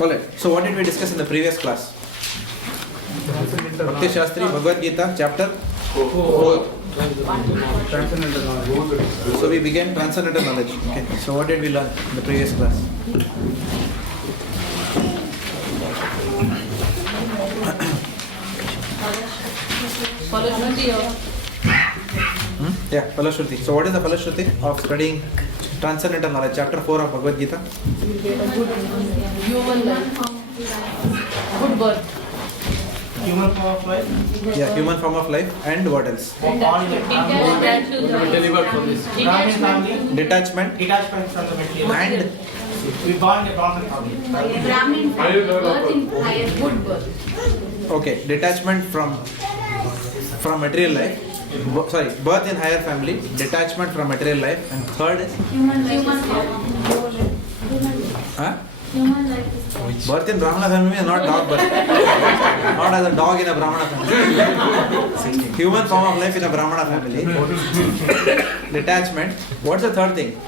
Alright, so what did we discuss in the previous class? Bhakti Sastri, Bhagavad Gita, chapter 4. So we began transcendental knowledge. Okay. So what did we learn in the previous class? Yeah, Falashruti. So what is the Falashruti of studying transcendental knowledge? Chapter 4 of Bhagavad Gita. Human life. Good birth. Human form of life. Yeah, human form of life. And what else? Detachment. Detachment from the material. And We born a Brahmin family. Brahmin family. Birth in higher good birth. okay, detachment from material life. Sorry, birth in higher family, detachment from material life, and third is birth in Brahmana family is not dog birth. Not as a dog in a Brahmana family. Human form of life in a Brahmana family. Detachment. What's the third thing?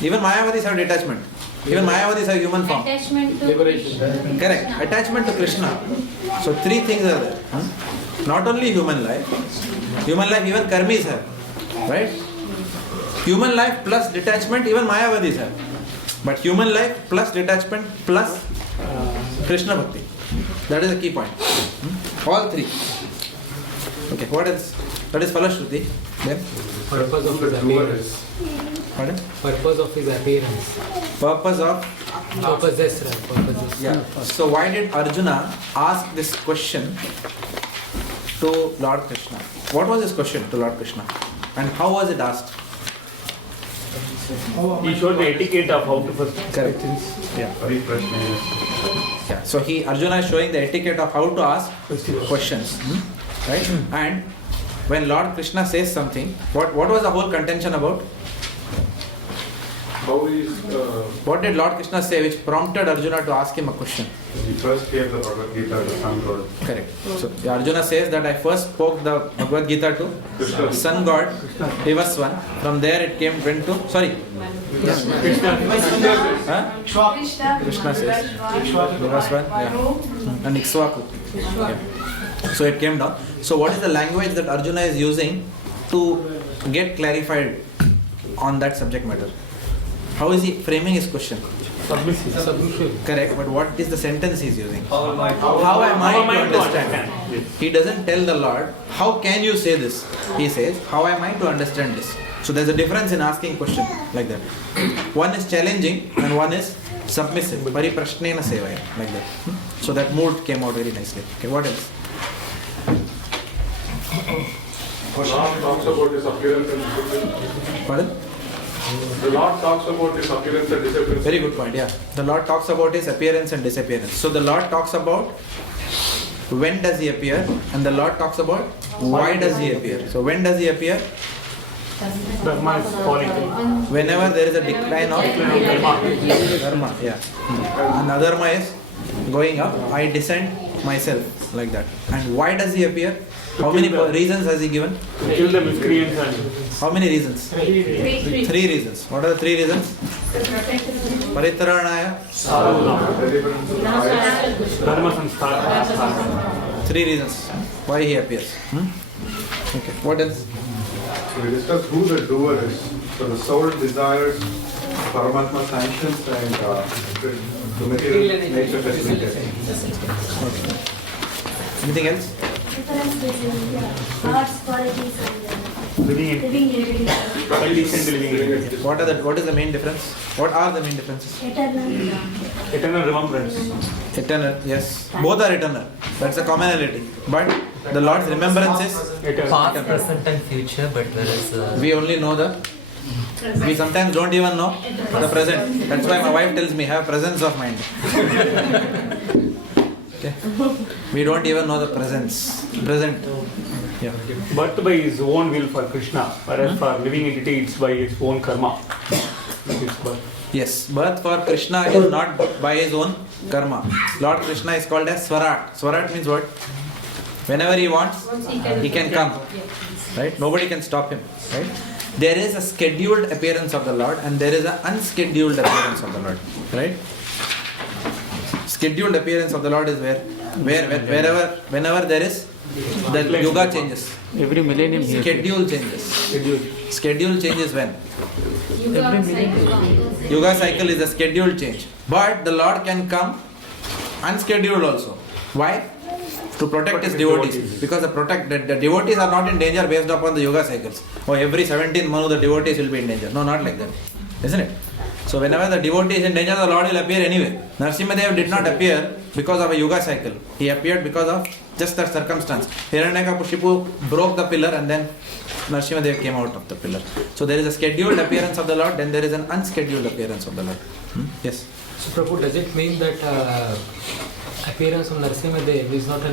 Even Mayavadis have detachment. Even Mayavadis have human form. Attachment to liberation. Correct. Attachment to Krishna. So three things are there. Not only human life even karmis have. Right? Human life plus detachment even Mayavadis have. But human life plus detachment plus Krishna Bhakti. That is the key point. All three. Okay, what else? That is Falashruti. Then? Purpose of his appearance. Pardon? Purpose of his appearance. Purpose of... Purposes, right? Purposes. Yeah. So why did Arjuna ask this question to Lord Krishna? What was his question to Lord Krishna? And how was it asked? He showed the etiquette of how to first. Correct. Yeah. Yeah. So Arjuna is showing the etiquette of how to ask questions. Right? And when Lord Krishna says something, what was the whole contention about? What did Lord Krishna say which prompted Arjuna to ask him a question? He first gave the Bhagavad Gita to Sun God. Correct. So Arjuna says that I first spoke the Bhagavad Gita to Sun God, reverse one. From there it went to, sorry. Krishna says, reverse one. Yeah. And Ikshvaku. Yeah. So it came down. So what is the language that Arjuna is using to get clarified on that subject matter? How is he framing his question? Submission. Correct, but what is the sentence he is using? How am I to understand? He doesn't tell the Lord, how can you say this? He says, how am I to understand this? So there's a difference in asking question like that. One is challenging and one is submissive. Pariprashnena sevaya, like that. So that mood came out very nicely. Okay, what else? The Lord talks about his appearance and disappearance. Pardon? The Lord talks about his appearance and disappearance. Very good point, yeah. The Lord talks about his appearance and disappearance. So the Lord talks about when does he appear, and the Lord talks about why does he appear. So when does he appear? Dharma is falling. Whenever there is a decline of dharma, yeah. And adharma is going up, I descend myself, like that. And why does he appear? How many reasons has he given? Kill the miscreants and How many reasons? Three reasons. What are the three reasons? Paritaranaya. dharma sanskara. Three reasons why he appears. Okay. What else? We discussed who the doer is. So the soul desires, Paramatma sanctions, and the material nature facilitates. Okay. Anything else? Thoughts, qualities, and Living in living in decent living in What is the main difference? What are the main differences? eternal remembrance. Eternal, yes. Both are eternal. That's a commonality. But the Lord's remembrance is Past, present and future, but whereas we only know we sometimes don't even know the present. That's why my wife tells me, have presence of mind. Okay. We don't even know the present. Yeah. Birth by his own will for Krishna, whereas for living entity it's by its own karma. It's birth. Yes, birth for Krishna is not by his own karma. Lord Krishna is called as Swarat. Swarat means what? Whenever he wants, he can come. Right? Nobody can stop him. Right? There is a scheduled appearance of the Lord and there is an unscheduled appearance of the Lord. Right? scheduled appearance of the Lord is whenever there is the yuga changes. Every millennium he Schedule changes. Schedule changes when? Yuga cycle. Yuga cycle is a scheduled change. But the Lord can come unscheduled also. Why? To protect his devotees. Because the devotees are not in danger based upon the yuga cycles. Every 17th Manu the devotees will be in danger. No, not like that. Isn't it? So whenever the devotee is in danger, the Lord will appear anyway. Narasimhadev did not appear because of a yuga cycle. He appeared because of just that circumstance. Hiranyakashipu broke the pillar and then Narasimhadev came out of the pillar. So there is a scheduled appearance of the Lord, then there is an unscheduled appearance of the Lord. Yes. So Prabhu, does it mean that appearance of Narasimhadev is not a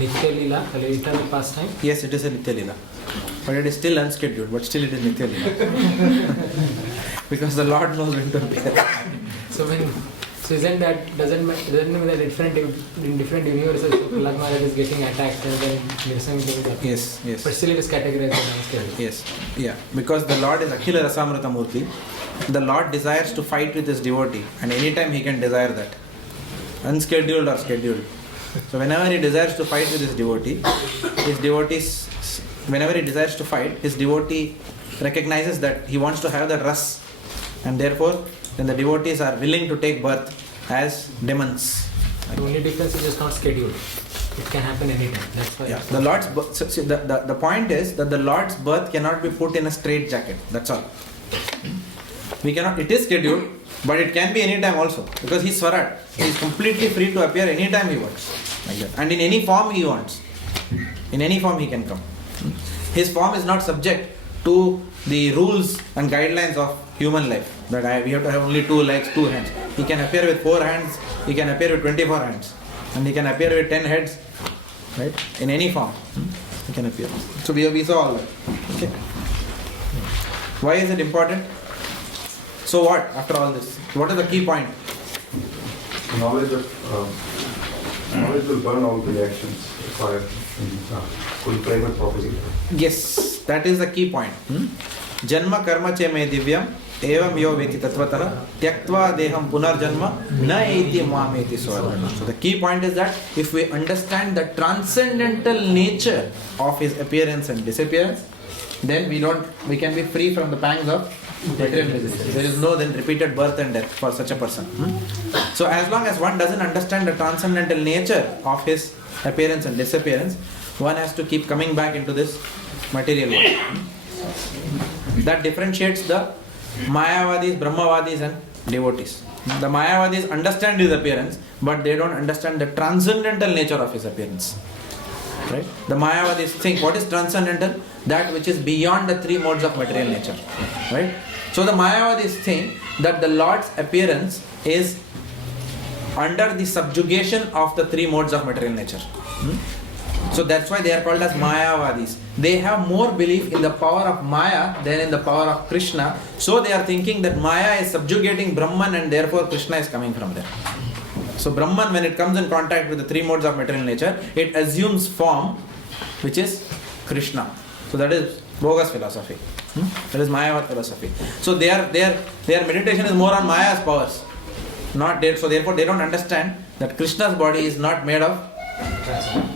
Nitya Leela, a eternal pastime? Yes, it is a Nitya Leela. But it is still unscheduled, but still it is Nitya Leela. Because the Lord knows when to appear. So isn't that doesn't mean that in different universes Prahlad Maharaj is getting attacked and then Narasimhadev is Yes. but still it is categorized as unscheduled. Yes. Yeah. Because the Lord is Akhila Rasamrita Murti. The Lord desires to fight with his devotee, and anytime he can desire that. Unscheduled or scheduled. So whenever he desires to fight with his devotee, whenever he desires to fight, his devotee recognizes that he wants to have that ras, and therefore then the devotees are willing to take birth as demons. The only difference is just not scheduled. It can happen anytime. That's why. Yeah. The Lord's the point is that the Lord's birth cannot be put in a straight jacket. That's all. We cannot. It is scheduled, but it can be anytime also, because he's Swarat. He is completely free to appear anytime he wants, like that, and in any form he wants. In any form he can come. His form is not subject to the rules and guidelines of human life. That we have to have only 2 legs, 2 hands. He can appear with 4 hands. He can appear with 24 hands, and he can appear with 10 heads. Right? In any form, he can appear. So we saw all that. Okay. Why is it important? So what, after all this? What is the key point? Knowledge will burn all the reactions required in full private property. Yes, that is the key point. Janma karma che me divyam evam yo veti tatvatara tyaktva deham punarjanma na eti mameti swarana. So the key point is that if we understand the transcendental nature of his appearance and disappearance, then we can be free from the pangs of material existence. There is no then repeated birth and death for such a person. So as long as one doesn't understand the transcendental nature of his appearance and disappearance, one has to keep coming back into this material world. That differentiates the Mayavadis, Brahmavadis and devotees. The Mayavadis understand his appearance, but they don't understand the transcendental nature of his appearance. Right? The Mayavadis think, what is transcendental? That which is beyond the 3 modes of material nature. Right? So the Mayavadis think that the Lord's appearance is under the subjugation of the 3 modes of material nature. So that's why they are called as Mayavadis. They have more belief in the power of Maya than in the power of Krishna. So they are thinking that Maya is subjugating Brahman and therefore Krishna is coming from there. So Brahman, when it comes in contact with the 3 modes of material nature, it assumes form which is Krishna. So that is bogus philosophy. That is Mayavad philosophy. So their meditation is more on Maya's powers. Not there. So therefore they don't understand that Krishna's body is not made of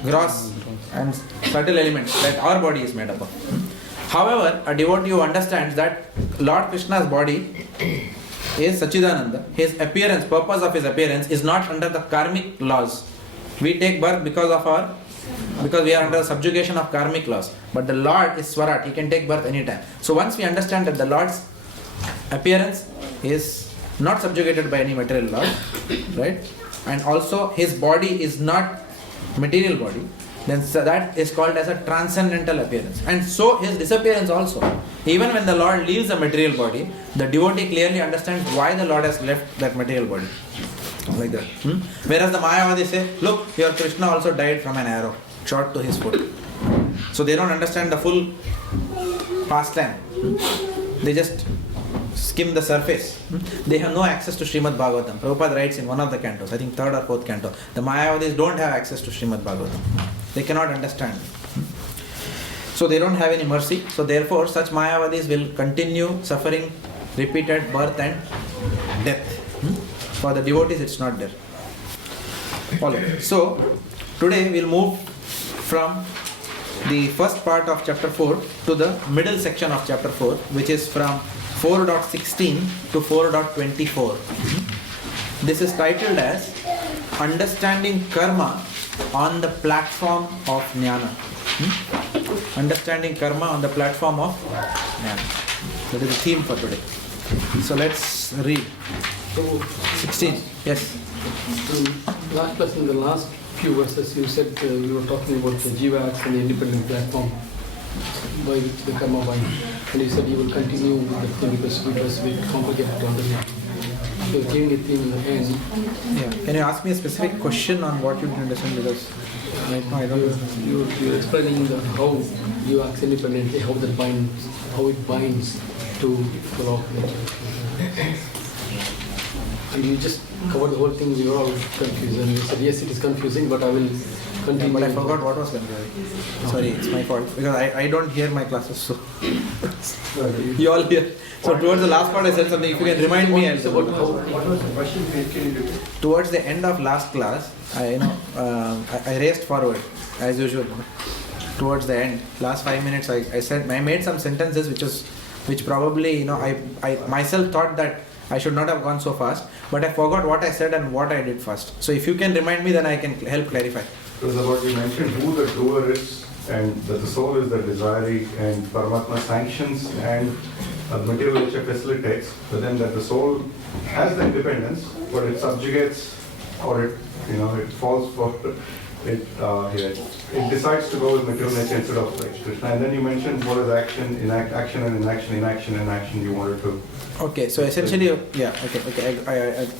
gross and subtle elements that our body is made up of. However, a devotee who understands that Lord Krishna's body is Sachidananda, his appearance, purpose of his appearance is not under the karmic laws. We take birth because we are under the subjugation of karmic laws. But the Lord is Swarat, he can take birth anytime. So once we understand that the Lord's appearance is not subjugated by any material laws, right? And also his body is not material body, then that is called as a transcendental appearance. And so his disappearance also. Even when the Lord leaves the material body, the devotee clearly understands why the Lord has left that material body. Like that. Whereas the Mayavadis say, look, your Krishna also died from an arrow, shot to his foot. So they don't understand the full pastime. They just skim the surface. They have no access to Srimad Bhagavatam. Prabhupada writes in one of the cantos, I think 3rd or 4th canto, the Mayavadis don't have access to Srimad Bhagavatam. They cannot understand. So they don't have any mercy. So therefore such Mayavadis will continue suffering repeated birth and death. For the devotees it's not there. Alright. So today we'll move from the first part of chapter 4 to the middle section of chapter 4, which is from 4.16 to 4.24. This is titled as Understanding Karma on the Platform of Jnana. Understanding Karma on the Platform of Jnana. That is the theme for today. So let's read. 16. Yes. Last class, in the last few verses, you said you were talking about the Jiva acts and the independent platform by which the karma binds. And you said you will continue with the thing because it was a bit complicated to understand. So giving a theme in the end. Yeah. Can you ask me a specific question on what you didn't understand? Because right now I don't understand. You're explaining how Jiva acts independently, how it binds to the law of nature. And you just covered the whole thing, we were all confused. And you said, yes, it is confusing, but I will continue. But I forgot what was confusing. Sorry, it's my fault. Because I don't hear my classes, so you all hear. So towards the last part I said something, if you can remind me. What was the question? Can you repeat? Towards the end of last class, I raced forward, as usual. Towards the end, last 5 minutes, I said, I made some sentences which probably, I myself thought that I should not have gone so fast, but I forgot what I said and what I did first. So if you can remind me, then I can help clarify. It was about, you mentioned who the doer is and that the soul is the desiree and Paramatma sanctions and material nature facilitates, but then that the soul has the independence, but it subjugates or it falls for it decides to go with material nature instead of Krishna. And then you mentioned what is action, action and inaction, inaction and action you wanted to. Okay, so essentially, yeah, okay.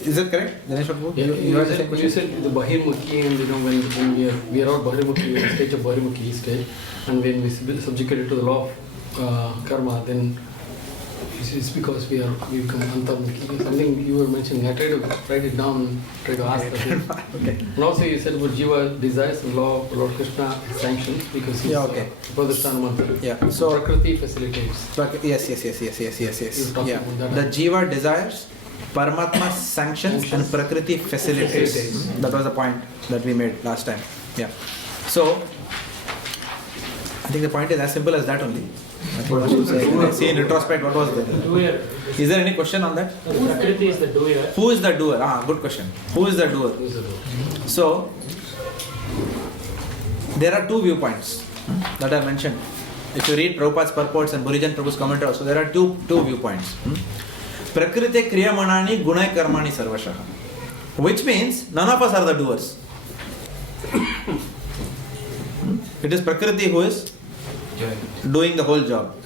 Is that correct? Dinesh, Yeah, you said the Bahirmukhi, and when we are all Bahirmukhi, in the stage of Bahirmukhi stage, and when we subjugated to the law of karma, then it's because we become Antarmukhi. Something you were mentioning, I tried to write it down, try to ask that. Okay. And also you said about Jiva desires the law of Lord Krishna sanctions because he's Pradesthana Mantra. Yeah. So Prakriti facilitates. Yes. Yeah. The Jiva desires, Paramatma sanctions, and Prakriti facilitates. That was the point that we made last time. Yeah. So I think the point is as simple as that only. Nothing much to say. See in retrospect what was there. Doer. Is there any question on that? Prakriti is the doer. Who is the doer? Good question. Who is the doer? So there are two viewpoints that are mentioned. If you read Prabhupada's purports and Burijan Prabhu's commentary also, there are two viewpoints. Prakriti kriyamanani gunai karmani sarvashaha. Which means none of us are the doers. It is Prakriti who is doing the whole job.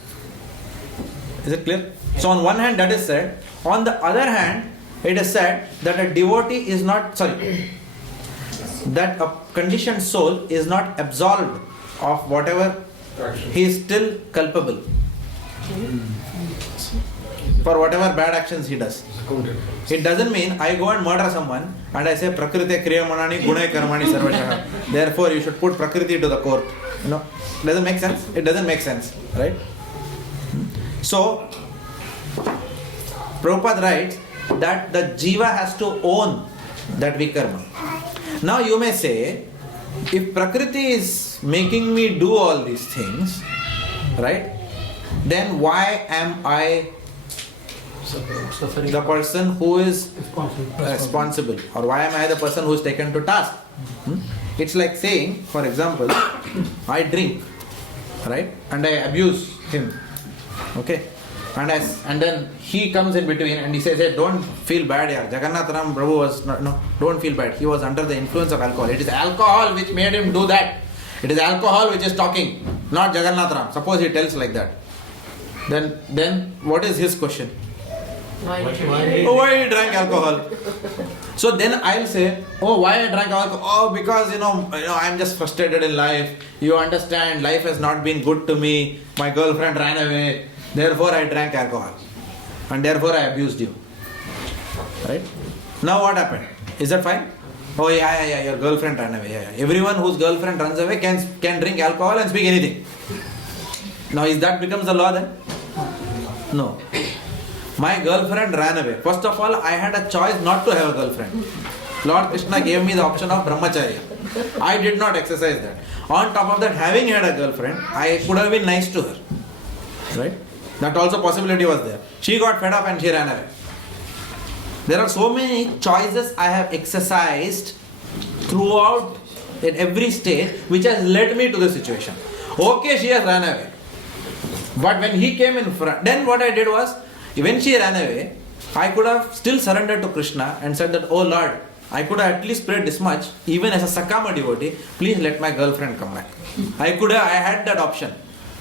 Is it clear? So on one hand that is said. On the other hand, it is said that a devotee is not, that a conditioned soul is not absolved of whatever he is still culpable for whatever bad actions he does. It doesn't mean I go and murder someone and I say Prakriti kriyamanani gunai karmani sarvashaha. Therefore you should put Prakriti to the court. Doesn't make sense? It doesn't make sense, right? So Prabhupada writes that the Jiva has to own that vikarma. Now you may say, if Prakriti is making me do all these things, right, then why am I the person who is responsible, or why am I the person who is taken to task? It's like saying, for example, I drink, right, and I abuse him, okay, and then he comes in between and he says, hey, don't feel bad here. Jagannath Prabhu was don't feel bad. He was under the influence of alcohol. It is alcohol which made him do that. It is alcohol which is talking, not Jagannath Ram. Suppose he tells like that. Then what is his question? Why he drank alcohol? So then I'll say, why I drank alcohol? Because I'm just frustrated in life. You understand, life has not been good to me. My girlfriend ran away. Therefore I drank alcohol. And therefore I abused you. Right? Now what happened? Is that fine? Oh yeah, your girlfriend ran away. Yeah. Everyone whose girlfriend runs away can drink alcohol and speak anything. Now is that becomes the law then? No. My girlfriend ran away. First of all, I had a choice not to have a girlfriend. Lord Krishna gave me the option of brahmacharya. I did not exercise that. On top of that, having had a girlfriend, I could have been nice to her. Right? That also possibility was there. She got fed up and she ran away. There are so many choices I have exercised throughout at every stage which has led me to this situation. Okay, she has ran away. But when he came in front, then what I did was, when she ran away, I could have still surrendered to Krishna and said that, oh Lord, I could have at least prayed this much, even as a Sakama devotee, please let my girlfriend come back. I had that option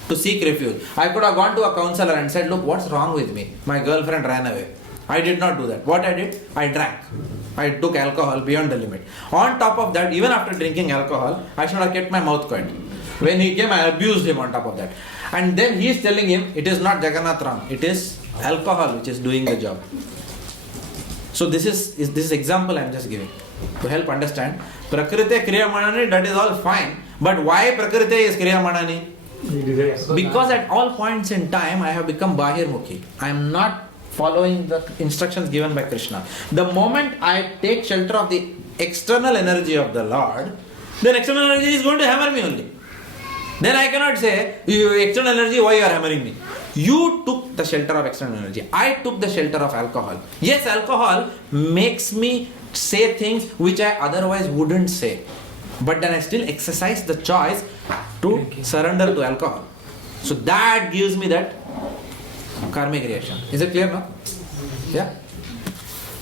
to seek refuge. I could have gone to a counselor and said, look, what's wrong with me? My girlfriend ran away. I did not do that. What I did, I drank. I took alcohol beyond the limit. On top of that, even after drinking alcohol, I should have kept my mouth quiet. When he came, I abused him on top of that. And then he is telling him, it is not Jagannath wrong, it is alcohol which is doing the job. So this is example I am just giving to help understand. Prakriti Kriya Manani, that is all fine. But why Prakriti is Kriya Manani? Because at all points in time, I have become Bahirmukhi. I am not following the instructions given by Krishna. The moment I take shelter of the external energy of the Lord, then external energy is going to hammer me only. Then I cannot say, external energy, why you are hammering me? You took the shelter of external energy. I took the shelter of alcohol. Yes, alcohol makes me say things which I otherwise wouldn't say. But then I still exercise the choice to surrender to alcohol. So that gives me that karmic reaction. Is it clear now? Yeah?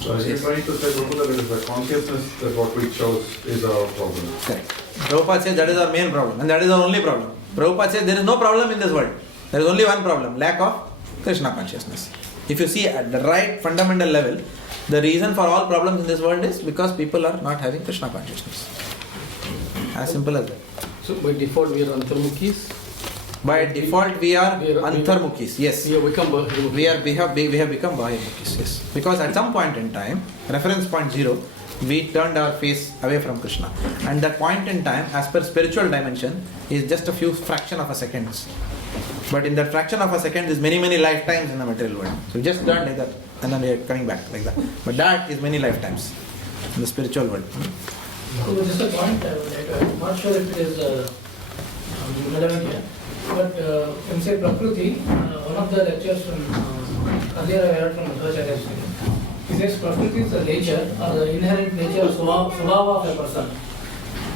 So you're trying to say, Prabhupada, that is the consciousness that what we chose is our problem. Correct. Prabhupada says that is our main problem and that is our only problem. Prabhupada says there is no problem in this world. There is only one problem, lack of Krishna consciousness. If you see at the right fundamental level, the reason for all problems in this world is because people are not having Krishna consciousness. As simple as that. So by default we are Antarmukhis? By default we are Antarmukhis, yes. We have become Bahirmukhis. We have become Bahirmukhis, yes. Because at some point in time, reference point 0, we turned our face away from Krishna. And that point in time, as per spiritual dimension, is just a few fraction of a seconds. But in that fraction of a second is many, many lifetimes in the material world. So we just turned like that and then we are coming back like that. But that is many lifetimes in the spiritual world. So just a point I would like to add. I'm not sure if it is relevant here. But when say Prakriti, one of the lectures from earlier I heard from Madhvacharya, he says Prakriti is the nature or the inherent nature of Swabhava of a person.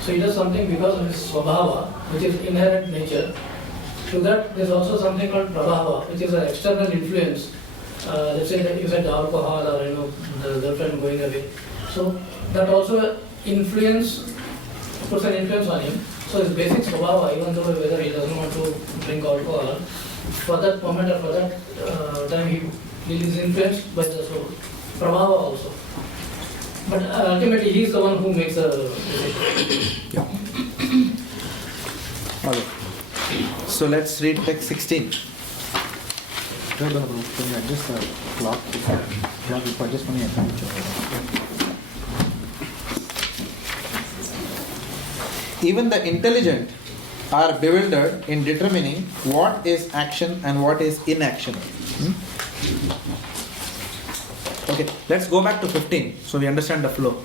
So he does something because of his Swabhava, which is inherent nature. To that, there is also something called Prabhava, which is an external influence. Let's say that you said alcohol or the girlfriend going away. So that also puts an influence on him. So his basic Swabhava, even though whether he doesn't want to drink alcohol, for that moment or for that time he is influenced by the Prabhava also. But ultimately he is the one who makes the decision. Yeah. Okay. So let's read text 16. Can you adjust the clock? Even the intelligent are bewildered in determining what is action and what is inaction. Okay, let's go back to 15 so we understand the flow.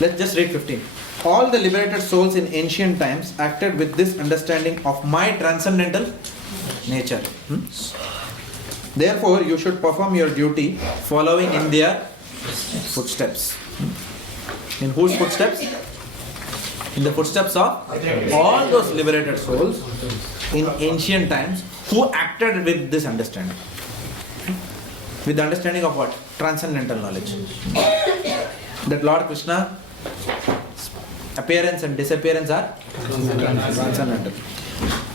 Let's just read 15. All the liberated souls in ancient times acted with this understanding of my transcendental nature. Therefore, you should perform your duty following in their footsteps. In whose footsteps? In the footsteps of all those liberated souls in ancient times who acted with this understanding. With the understanding of what? Transcendental knowledge. That Lord Krishna appearance and disappearance are transcendental.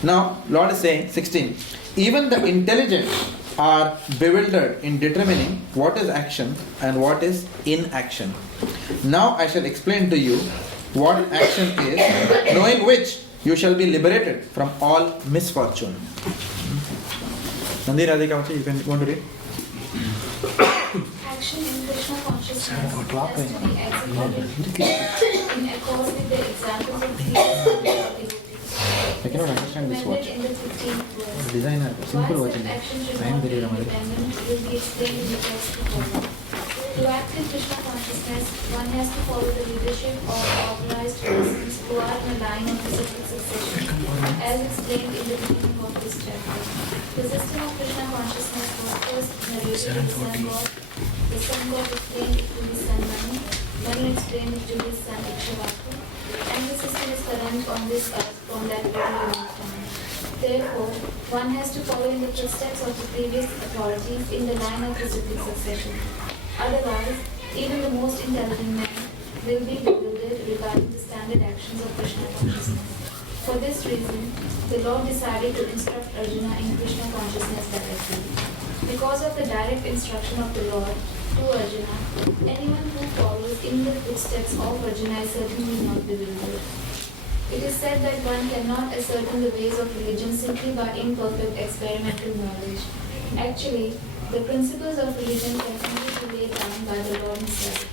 Now, Lord is saying, 16, even the intelligent are bewildered in determining what is action and what is inaction. Now I shall explain to you what action is, knowing which you shall be liberated from all misfortune. Mandir, Radhika, you can want to read? Action in Krishna consciousness has to be executed in accord with the examples of Jesus. I cannot understand this watch. In the 15th verse. Designer, simple watch. Action should not be independent will be explained in the text to follow. To active Krishna consciousness, one has to follow the leadership of authorized persons who are in a line of disciplic succession, as explained in the beginning of this chapter. The system of Krishna consciousness was first narrated in the sun god. The sun god explained it to his son Manu, Manu explained it to his son Ikshvaku, and the system is current on this earth from that very long time. Therefore, one has to follow in the footsteps of the previous authorities in the line of disciplic succession. Otherwise, even the most intelligent man will be bewildered regarding the standard actions of Krishna consciousness. For this reason, the Lord decided to instruct Arjuna in Krishna consciousness directly. Because of the direct instruction of the Lord to Arjuna, anyone who follows in the footsteps of Arjuna is certainly not bewildered. It is said that one cannot ascertain the ways of religion simply by imperfect experimental knowledge. Actually, the principles of religion can only be laid down by the Lord himself.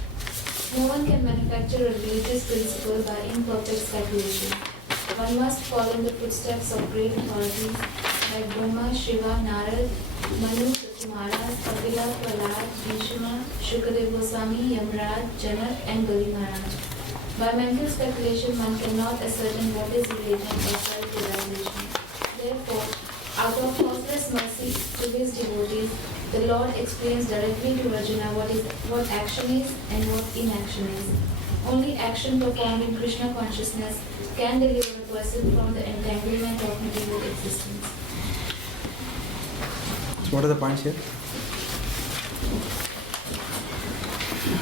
No one can manufacture a religious principle by imperfect speculation. One must follow in the footsteps of great authorities like Brahma, Shiva, Narad, Manu, Satyamara, Kapila, Prahlad, Bhishma, Shukadeva Goswami, Yamraj, Janak, and Gali Maharaj. By mental speculation, one cannot ascertain what is religion or self-realization. Therefore, out of causeless mercy to his devotees, the Lord explains directly to Arjuna what action is and what inaction is. Only action performed in Krishna consciousness can deliver a person from the entanglement of material existence. So what are the points here?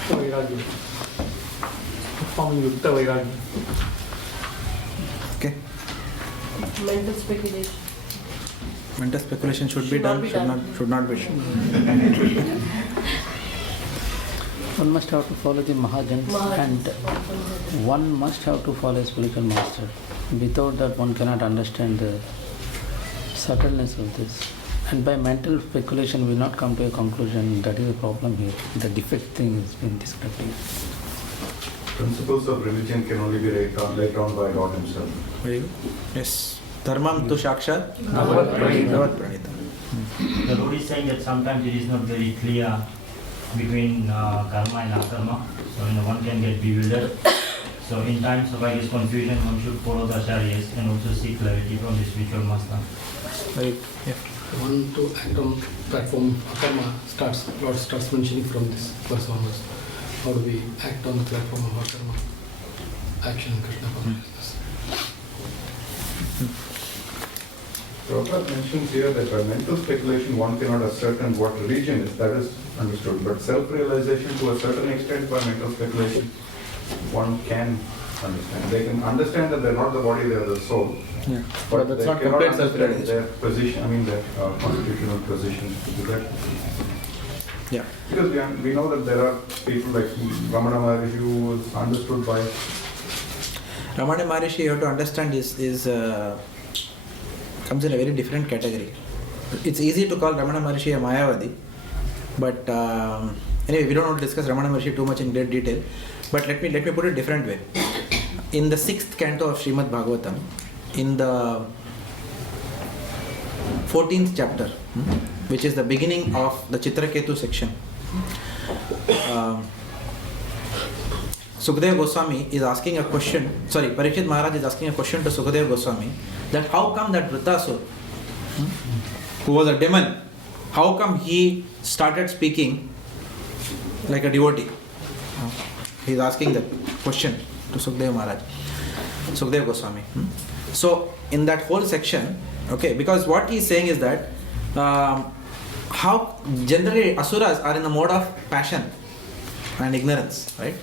Vairagya. Performing Yukta Vairagya. Okay. Mental speculation. Mental speculation should be done, should not be done. One must have to follow the Mahajans and one must have to follow a spiritual master. Without that, one cannot understand the subtleness of this. And by mental speculation, we will not come to a conclusion. That is the problem here. The defect thing has been described here. Principles of religion can only be laid down by God himself. Very good. Yes. Dharmam tu shakshat Bhagavad pranita. The Lord is saying that sometimes it is not very clear between karma and akarma, so one can get bewildered. So in times of confusion, one should follow the acharyas and also seek clarity from the spiritual master. Very, yeah. One to act on platform karma Lord starts mentioning from this verse onwards. How do we act on the platform of karma? Action in Krishna consciousness. Prabhupada mentions here that by mental speculation one cannot ascertain what religion is, that is understood. But self-realization to a certain extent by mental speculation one can understand. They can understand that they are not the body, they are the soul. Yeah. But that's they not cannot complete understand self-realization. their position, their constitutional position. Is that? Yeah. Because we know that there are people like Ramana Maharishi who is understood by... Ramana Maharishi, you have to understand, is comes in a very different category. It's easy to call Ramana Maharishi a Mayavadi, but anyway, we don't want to discuss Ramana Maharishi too much in great detail. But let me put it a different way. In the 6th canto of Srimad Bhagavatam, in the 14th chapter, which is the beginning of the Chitraketu section, Sukadeva Goswami is asking a question, Parikshit Maharaj is asking a question to Sukadeva Goswami, that how come that Vritasura, who was a demon, how come he started speaking like a devotee? He is asking the question to Sukadeva Maharaj, Sukadeva Goswami. So in that whole section, okay, because what he is saying is that how generally asuras are in the mode of passion and ignorance, right?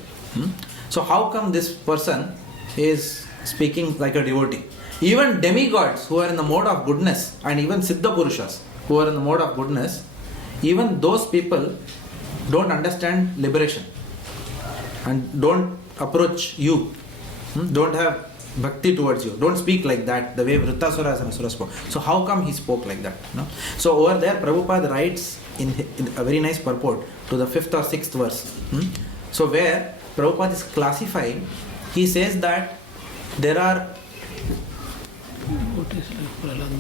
So how come this person is speaking like a devotee? Even demigods who are in the mode of goodness, and even Siddha Purushas who are in the mode of goodness, even those people don't understand liberation and don't approach you, don't have bhakti towards you, don't speak like that, the way Vritasura and Asura spoke. So how come he spoke like that? No? So over there Prabhupada writes in a very nice purport to the 5th or 6th verse. So where Prabhupada is classifying, he says that there are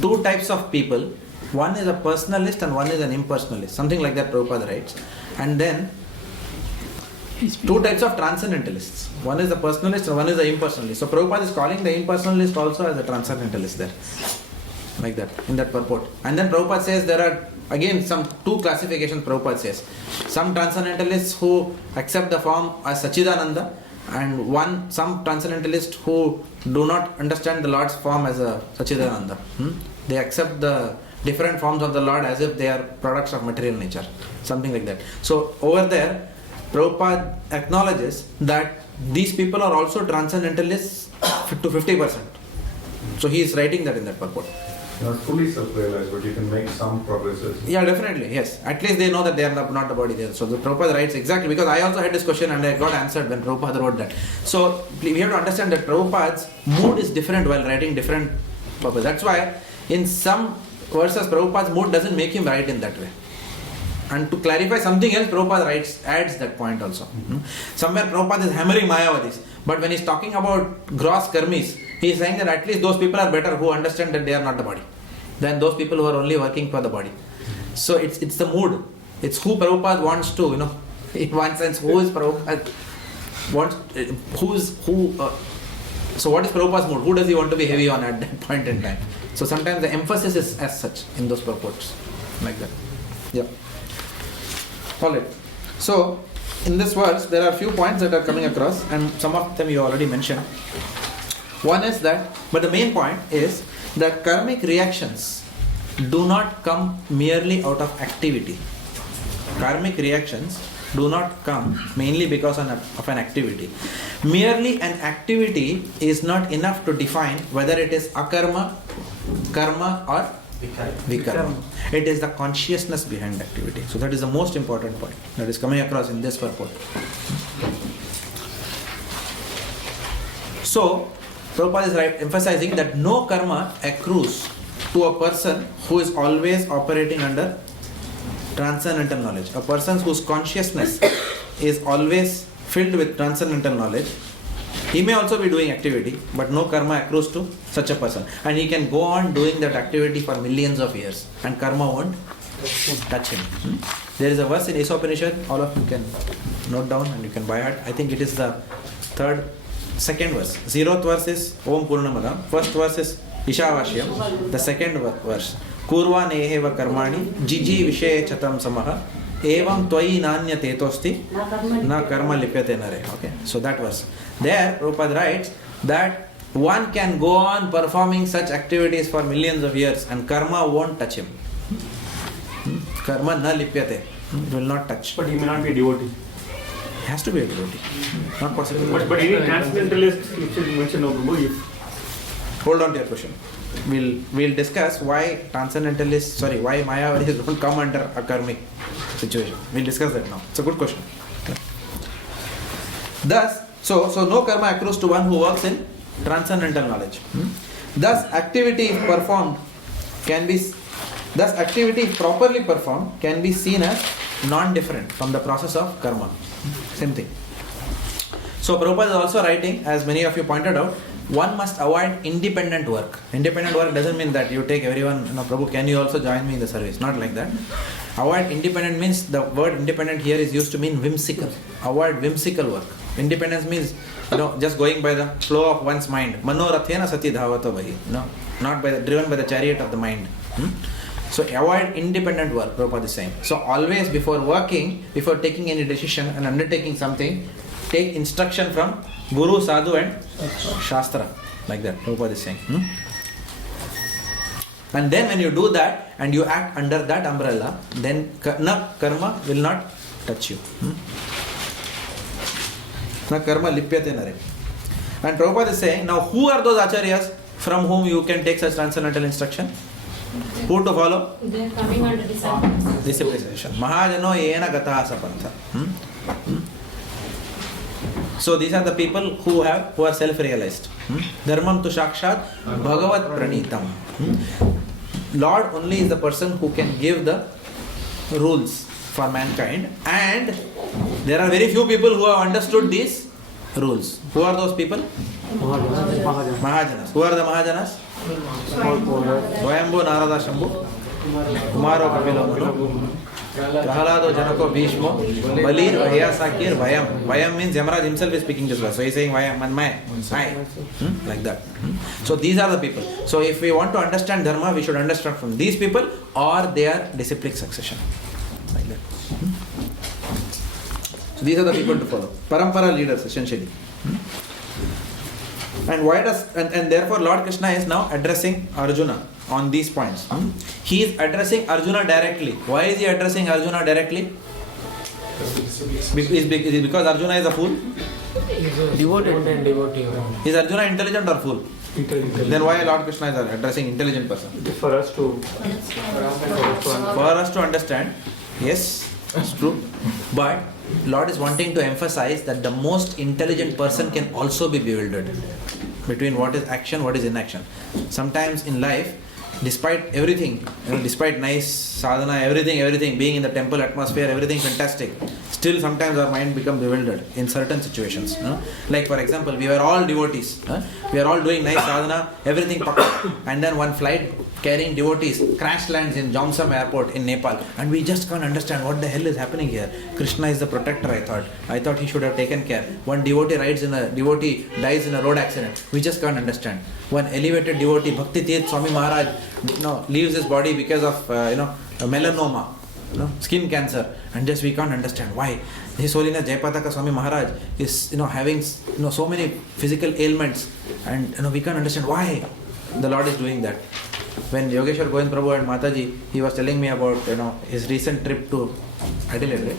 2 types of people. One is a personalist and one is an impersonalist. Something like that Prabhupada writes. And then Two types of transcendentalists. One is the personalist and one is the impersonalist. So Prabhupada is calling the impersonalist also as a transcendentalist there. Like that, in that purport. And then Prabhupada says there are again some two classifications Prabhupada says. Some transcendentalists who accept the form as Sachidananda, and some transcendentalists who do not understand the Lord's form as a Sachidananda. They accept the different forms of the Lord as if they are products of material nature. Something like that. So over there, Prabhupada acknowledges that these people are also transcendentalists to 50%. So he is writing that in that purport. Not fully self-realized, but you can make some progresses. Yeah, definitely, yes. At least they know that they are not the body there. So the Prabhupada writes exactly, because I also had this question and I got answered when Prabhupada wrote that. So we have to understand that Prabhupada's mood is different while writing different purpose. That's why in some verses Prabhupada's mood doesn't make him write in that way. And to clarify something else, Prabhupada adds that point also. Somewhere Prabhupada is hammering Mayavadis, but when he's talking about gross karmis, he is saying that at least those people are better who understand that they are not the body than those people who are only working for the body. So it's the mood. It's who Prabhupada wants to, in one sense, who is Prabhupada wants, so what is Prabhupada's mood? Who does he want to be heavy on at that point in time? So sometimes the emphasis is as such in those purports, like that. Yeah. Alright. So in this verse there are a few points that are coming across, and some of them you already mentioned. One is that, but the main point is that karmic reactions do not come merely out of activity. Karmic reactions do not come mainly because of an activity. Merely an activity is not enough to define whether it is akarma, karma or vikarma. It is the consciousness behind activity. So that is the most important point that is coming across in this purport. So Prabhupada is emphasizing that no karma accrues to a person who is always operating under transcendental knowledge. A person whose consciousness is always filled with transcendental knowledge, he may also be doing activity, but no karma accrues to such a person. And he can go on doing that activity for millions of years and karma won't touch him. There is a verse in Upanishad, all of you can note down and you can buy it. I think it is the second verse. 0th verse is Om Purnamadam. First verse is Ishavashyam. The second verse, Kurva neheva karmani jiji vishe chatam samaha evam tvai nanya tetosti na karma lipyate nare. Okay, so that verse. There Prabhupada writes that one can go on performing such activities for millions of years and karma won't touch him. Karma na lipyate, will not touch. But he may not be a devotee. He has to be a devotee. Not possible. But any transcendentalist, which is mentioned, no Prabhu, hold on to your question. We'll discuss why why Mayavadis don't come under a karmic situation. We'll discuss that now. It's a good question. Thus, so no karma accrues to one who works in transcendental knowledge. Thus, activity properly performed can be seen as non-different from the process of karma. Same thing. So Prabhupada is also writing, as many of you pointed out, one must avoid independent work. Independent work doesn't mean that you take everyone, Prabhu, can you also join me in the service? Not like that. Avoid independent means, the word independent here is used to mean whimsical. Avoid whimsical work. Independence means, just going by the flow of one's mind. Manorathena sati dhavato vahi. No, not driven by the chariot of the mind. So avoid independent work, Prabhupada is saying. So always before taking any decision and undertaking something, take instruction from Guru, Sadhu and Shastra. Like that, Prabhupada is saying. And then when you do that and you act under that umbrella, then karma will not touch you. Na karma lipyate nare. And Prabhupada is saying, now who are those acharyas from whom you can take such transcendental instruction? Who to follow? They are coming under disciplination. Mahajano yena gataha sapantha. So these are the people who are self-realized. Dharmam tu sakshat Bhagavad pranitam. Lord only is the person who can give the rules for mankind, and there are very few people who have understood these rules. Who are those people? Mahajanas. Who are the Mahajanas? Swayambhu, Narada, Shambhu, Kumaro, Kapilo, Manu, Prahalado Janako Bhishmo, Balir Vaya Sakir Vayam. Vayam means Yamaraj himself is speaking this verse. So he is saying Vayam and Maya. Like that. So these are the people. So if we want to understand Dharma, we should understand from these people or their disciplic succession. Like that. So these are the people to follow. Parampara leaders essentially. And why does and therefore Lord Krishna is now addressing Arjuna on these points. He is addressing Arjuna directly. Why is he addressing Arjuna directly? Is it because Arjuna is a fool? Devoted and devotee. Is Arjuna intelligent or fool? Then why Lord Krishna is addressing intelligent person? For us to understand, yes, it's true. But Lord is wanting to emphasize that the most intelligent person can also be bewildered between what is action, what is inaction. Sometimes in life, despite everything, despite nice sadhana, everything, being in the temple atmosphere, everything fantastic, still sometimes our mind becomes bewildered in certain situations. Like for example, we were all devotees. We are all doing nice sadhana, everything perfect. And then one flight carrying devotees crash lands in Jomsom airport in Nepal. And we just can't understand what the hell is happening here. Krishna is the protector, I thought he should have taken care. One devotee dies in a road accident. We just can't understand. One elevated devotee, Bhaktivedanta Swami Maharaj, leaves his body because of melanoma, skin cancer, and just we can't understand why. His Holiness Jayapataka Swami Maharaj is having so many physical ailments, and we can't understand why the Lord is doing that. When Yogeshwar Govind Prabhu and Mataji, he was telling me about his recent trip to Adelaide,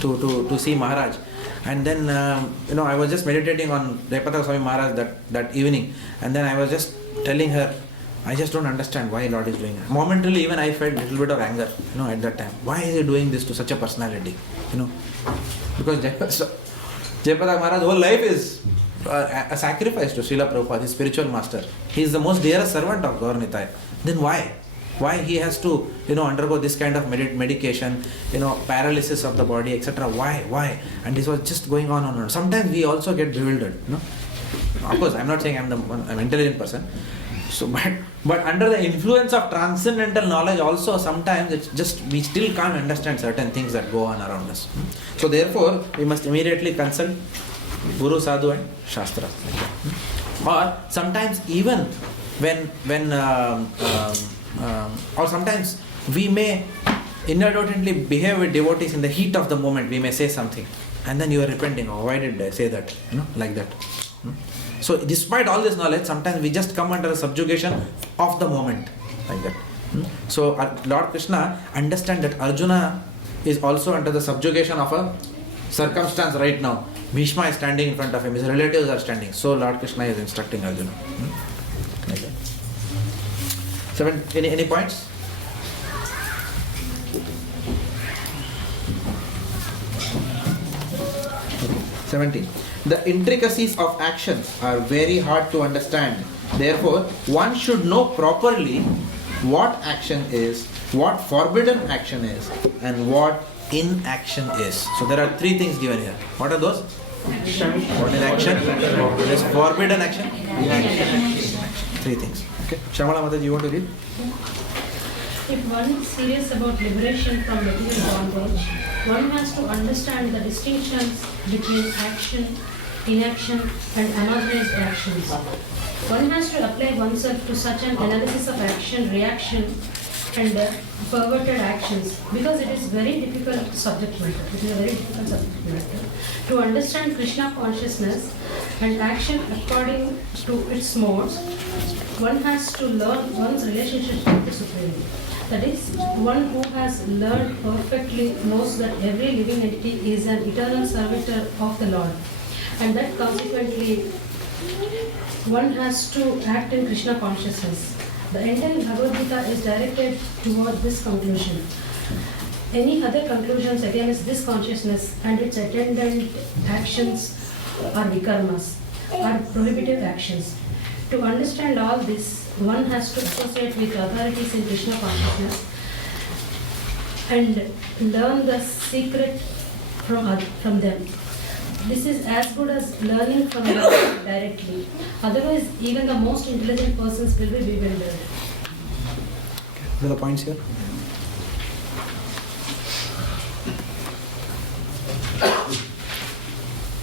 to see Maharaj. And then I was just meditating on Jayapataka Swami Maharaj that evening, and then I was just telling her, I just don't understand why Lord is doing it. Momentarily even I felt a little bit of anger, at that time. Why is he doing this to such a personality? Because Jayapataka Maharaj's whole life is a sacrifice to Srila Prabhupada, his spiritual master. He is the most dearest servant of Gaur Nitai. Then why? Why he has to, undergo this kind of medication, paralysis of the body, etc. Why? And this was just going on and on. Sometimes we also get bewildered. Of course, I'm not saying I'm an intelligent person. So, but under the influence of transcendental knowledge also, sometimes it's just, we still can't understand certain things that go on around us. So therefore, we must immediately consult Guru, Sadhu and Shastra. Or sometimes even or sometimes we may inadvertently behave with devotees in the heat of the moment. We may say something and then you are repenting, why did I say that? Like that. So despite all this knowledge, sometimes we just come under the subjugation of the moment, like that. So Lord Krishna understands that Arjuna is also under the subjugation of a circumstance right now. Bhishma is standing in front of him, his relatives are standing. So Lord Krishna is instructing Arjuna. Like that. Any points? Okay. 17. The intricacies of actions are very hard to understand. Therefore, one should know properly what action is, what forbidden action is, and what inaction is. So there are three things given here. What are those? Action. What is action? What is forbidden action? Three things. Okay. Shamala Mataji, you want to read? If one is serious about liberation from material bondage, one has to understand the distinctions between action, inaction, and unauthorized actions. One has to apply oneself to such an analysis of action, reaction, and perverted actions, because it is very difficult subject matter. It is a very difficult subject matter. To understand Krishna consciousness and action according to its modes, one has to learn one's relationship with the Supreme. That is, one who has learned perfectly knows that every living entity is an eternal servitor of the Lord, and that consequently one has to act in Krishna consciousness. The entire Bhagavad Gita is directed toward this conclusion. Any other conclusions against this consciousness and its attendant actions are vikarmas, are prohibitive actions. To understand all this, one has to associate with authorities in Krishna consciousness and learn the secret from them. This is as good as learning from them directly. Otherwise, even the most intelligent persons will be bewildered. What are the points here?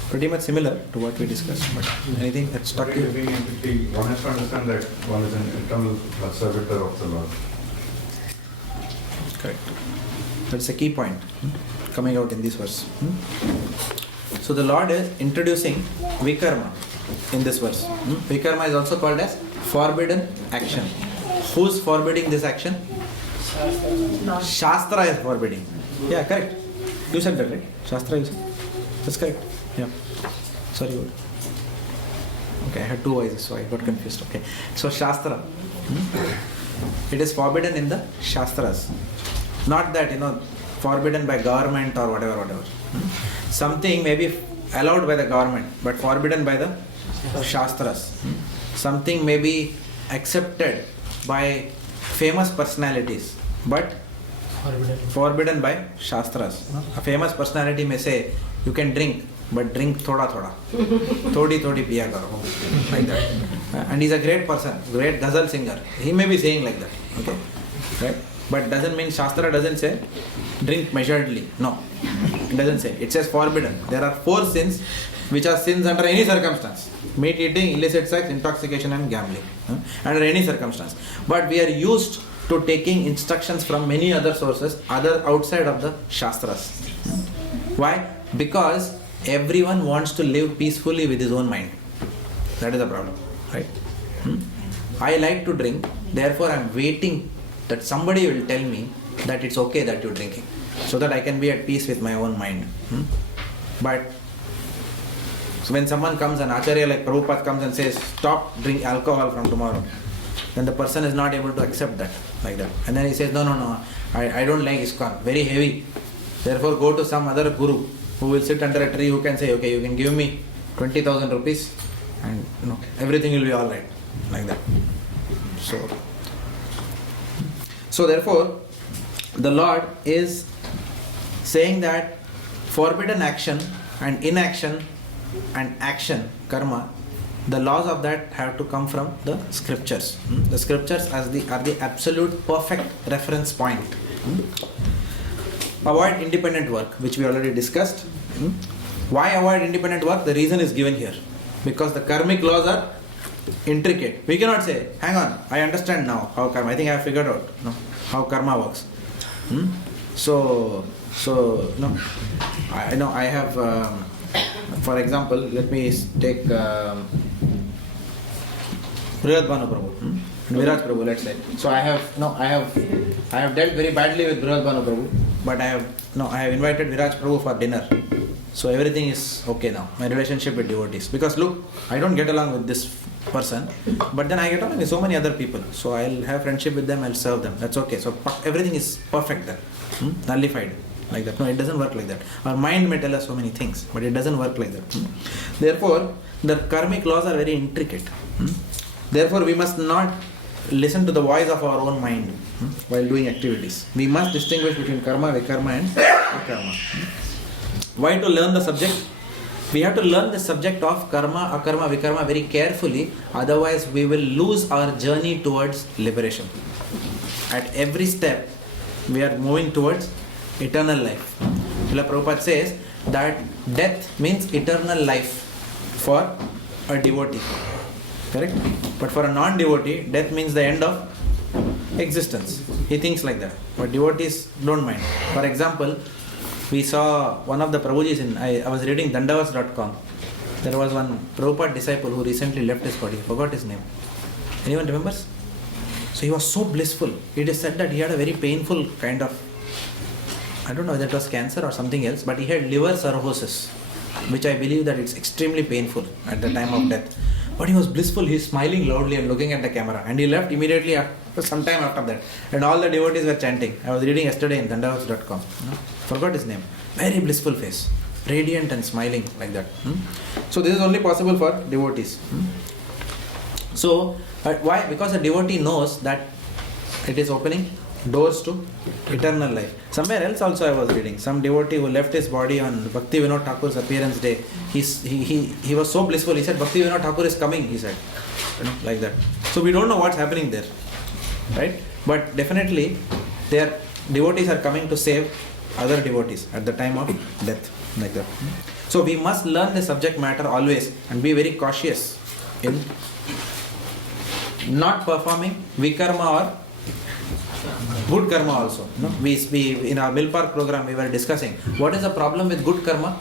pretty much similar to what we discussed. But anything that stuck you? Living entity, one has to understand that one is an eternal servitor of the Lord. Correct. That's a key point coming out in this verse. So the Lord is introducing vikarma in this verse. Vikarma is also called as forbidden action. Who's forbidding this action? Shastra is forbidding. Yeah, correct. You said that, right? Shastra, you said? That's correct. Yeah. Sorry. Okay, I had two voices, so I got confused. Okay. So Shastra. It is forbidden in the Shastras. Not that, forbidden by government or whatever. Something may be allowed by the government, but forbidden by the Shastras. Something may be accepted by famous personalities, but forbidden by Shastras. A famous personality may say, you can drink, but drink thoda. Thodi piya karo. Like that. And he's a great person, great ghazal singer. He may be saying like that. Okay? Right? But doesn't mean Shastra doesn't say drink measuredly. No. It doesn't say. It says forbidden. There are 4 sins which are sins under any circumstance. Meat eating, illicit sex, intoxication and gambling. Under any circumstance. But we are used to taking instructions from many other sources outside of the Shastras. Why? Because everyone wants to live peacefully with his own mind. That is the problem. Right? I like to drink, therefore I am waiting that somebody will tell me that it's okay that you're drinking, so that I can be at peace with my own mind. But so when someone comes, an Acharya like Prabhupada comes and says, stop drink alcohol from tomorrow, then the person is not able to accept that, like that. And then he says, no, I don't like ISKCON, very heavy. Therefore go to some other guru who will sit under a tree, who can say, okay, you can give me 20,000 rupees and everything will be alright, like that. So therefore, the Lord is saying that forbidden action and inaction and action, karma, the laws of that have to come from the scriptures. The scriptures are the absolute perfect reference point. Avoid independent work, which we already discussed. Why avoid independent work? The reason is given here. Because the karmic laws are intricate. We cannot say, hang on, I understand now how karma, I think I have figured out how karma works. I have, for example, let me take Brihad Bhanu Prabhu and Viraj Prabhu, let's say. So I have dealt very badly with Brihad Bhanu Prabhu, but I have invited Viraj Prabhu for dinner. So everything is okay now, my relationship with devotees. Because look, I don't get along with this person, but then I get along with so many other people. So I'll have friendship with them, I'll serve them. That's okay. So everything is perfect there, nullified like that. No, it doesn't work like that. Our mind may tell us so many things, but it doesn't work like that. Therefore, the karmic laws are very intricate. Therefore, we must not listen to the voice of our own mind while doing activities. We must distinguish between karma, vikarma and akarma. Why to learn the subject? We have to learn the subject of karma, akarma, vikarma very carefully, otherwise we will lose our journey towards liberation. At every step, we are moving towards eternal life. Srila Prabhupada says that death means eternal life for a devotee. Correct? But for a non-devotee, death means the end of existence. He thinks like that. But devotees don't mind. For example, we saw one of the Prabhujis I was reading Dandavas.com. There was one Prabhupada disciple who recently left his body. I forgot his name. Anyone remembers? So he was so blissful. It is said that he had a very painful kind of, I don't know whether it was cancer or something else, but he had liver cirrhosis, which I believe that it's extremely painful at the time of death. But he was blissful, he's smiling loudly and looking at the camera. And he left immediately some time after that. And all the devotees were chanting. I was reading yesterday in Dandavas.com. Forgot his name. Very blissful face. Radiant and smiling like that. So this is only possible for devotees. So why? Because a devotee knows that it is opening doors to eternal life. Somewhere else also I was reading. Some devotee who left his body on Bhaktivedanta Thakur's appearance day. He was so blissful. He said, Bhaktivedanta Thakur is coming, he said. Like that. So we don't know what's happening there. Right? But definitely their devotees are coming to save other devotees at the time of death. Like that. So we must learn the subject matter always and be very cautious in not performing vikarma or good karma also. No? We in our Mill Park program we were discussing what is the problem with good karma.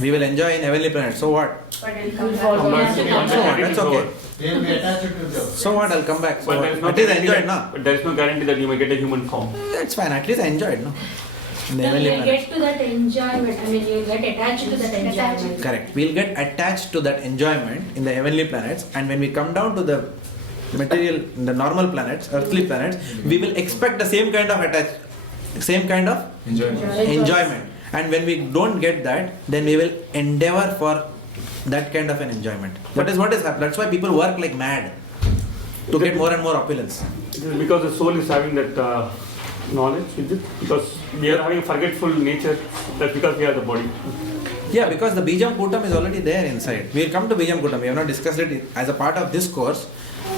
We will enjoy in heavenly planet. So what? So what? That's okay. So what? I'll come back. So at least I enjoyed, no? But there is no guarantee that you may get a human form. That's fine. At least I enjoyed, no? In the Then heavenly you'll planet. get to that enjoyment. I mean, you'll get attached to that enjoyment. Correct. We'll get attached to that enjoyment in the heavenly planets, and when we come down to the material, the normal planets, earthly planets, we will expect the same kind of enjoyment. And when we don't get that, then we will endeavor for that kind of an enjoyment. That is what is happening. That's why people work like mad to get more and more opulence. It is because the soul is having that knowledge, is it? Because we are having a forgetful nature, that's because we are the body. Yeah, because the Bijam Kutam is already there inside. We will come to Bijam Kutam. We have not discussed it as a part of this course,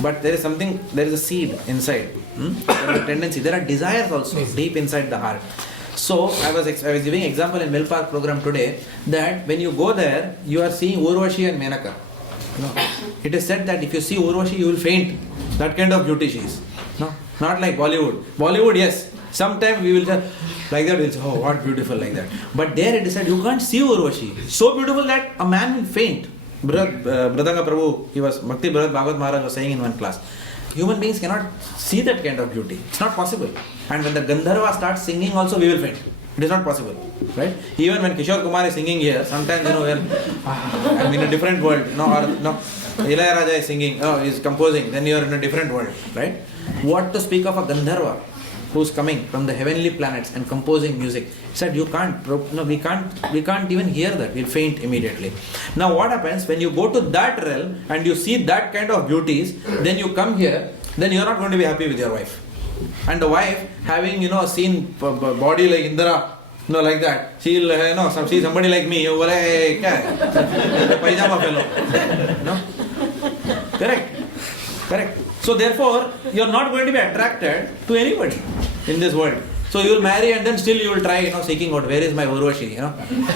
but there is a seed inside. There is a tendency. There are desires also deep inside the heart. So I was giving example in Mill Park program today that when you go there, you are seeing Urvashi and Menaka. It is said that if you see Urvashi, you will faint. That kind of beauty she is. No, not like Bollywood. Bollywood, yes. Sometimes we will just like that. We'll say, "Oh, what beautiful!" like that. But there it is said you can't see Urvashi. So beautiful that a man will faint. Bradanga Prabhu, he was Bhakti Bhagavad Maharaj was saying in one class. Human beings cannot see that kind of beauty. It's not possible. And when the Gandharva starts singing also we will faint. It is not possible. Right? Even when Kishore Kumar is singing here, sometimes I'm in a different world. Ilayaraja is singing, he's composing, then you are in a different world. Right? What to speak of a Gandharva who's coming from the heavenly planets and composing music? He said, we can't even hear that. We'll faint immediately. Now what happens when you go to that realm and you see that kind of beauties, then you come here, then you're not going to be happy with your wife. And the wife having, seen body like Indra, like that, she'll, see somebody like me, you hey, pajama fellow. Correct. So therefore, you're not going to be attracted to anybody in this world. So you will marry and then still you will try, seeking out where is my Urvashi,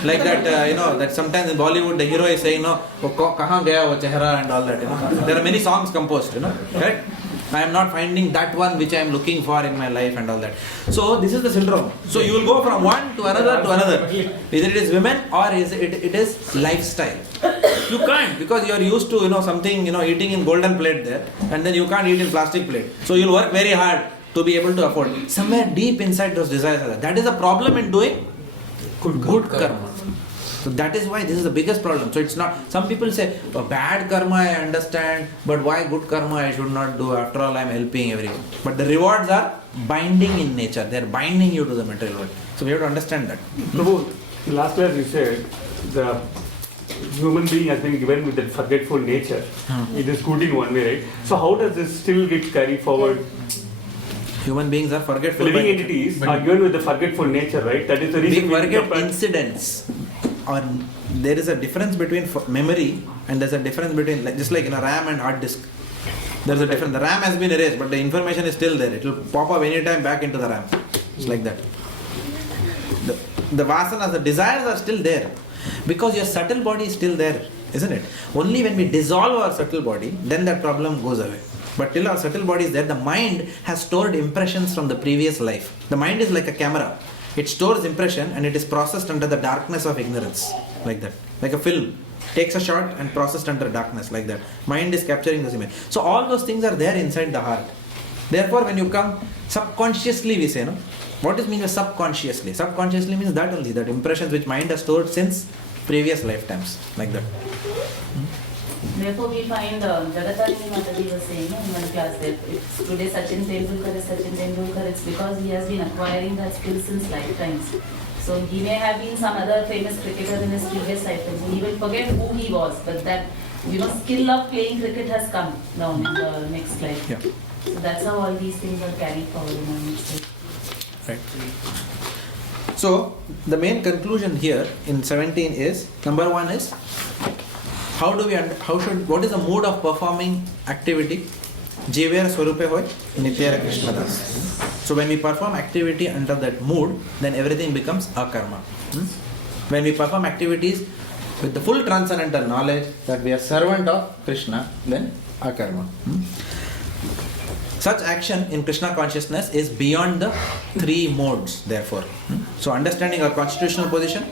like that, that sometimes in Bollywood the hero is saying, kahan gaya wo chehra and all that, There are many songs composed, right? I am not finding that one which I am looking for in my life and all that. So this is the syndrome. So you will go from one to another to another. Either it is women or it is lifestyle. You can't because you are used to something eating in golden plate there, and then you can't eat in plastic plate. So you will work very hard to be able to afford. Somewhere deep inside those desires are there. That is a problem in doing good karma. So that is why this is the biggest problem. So it's not, some people say, bad karma I understand, but why good karma I should not do? After all I am helping everyone. But the rewards are binding in nature. They are binding you to the material world. So we have to understand that. Prabhu, in last class you said the human being has been given with that forgetful nature. It is good in one way, right? So how does this still get carried forward? Human beings are forgetful. The living entities are given with the forgetful nature, right? That is the reason we forget incidents. Or there is a difference between memory and there's a difference between, just like in a RAM and hard disk. There's a difference. The RAM has been erased, but the information is still there. It will pop up anytime back into the RAM. It's like that. The vasanas, the desires are still there because your subtle body is still there, isn't it? Only when we dissolve our subtle body, then that problem goes away. But till our subtle body is there, the mind has stored impressions from the previous life. The mind is like a camera. It stores impression and it is processed under the darkness of ignorance, like that. Like a film takes a shot and processed under darkness, like that. Mind is capturing this image. So all those things are there inside the heart. Therefore, when you come, subconsciously we say, what does mean by subconsciously? Subconsciously means that only, that impressions which mind has stored since previous lifetimes, like that. Therefore, we find Jagatani Mataji was saying in one class that it's today Sachin Tendulkar, it's because he has been acquiring that skill since lifetimes. So he may have been some other famous cricketer in his previous lifetimes. He will forget who he was, but that skill of playing cricket has come now in the next life. Yeah. So that's how all these things are carried forward in our next life. Right. So the main conclusion here in 17 is, number one is, what is the mood of performing activity? Jivera Swarupe hoy, Nityara Krishna Das. So when we perform activity under that mood, then everything becomes akarma. When we perform activities with the full transcendental knowledge that we are servant of Krishna, then akarma. Such action in Krishna consciousness is beyond the three modes, therefore. So understanding our constitutional position,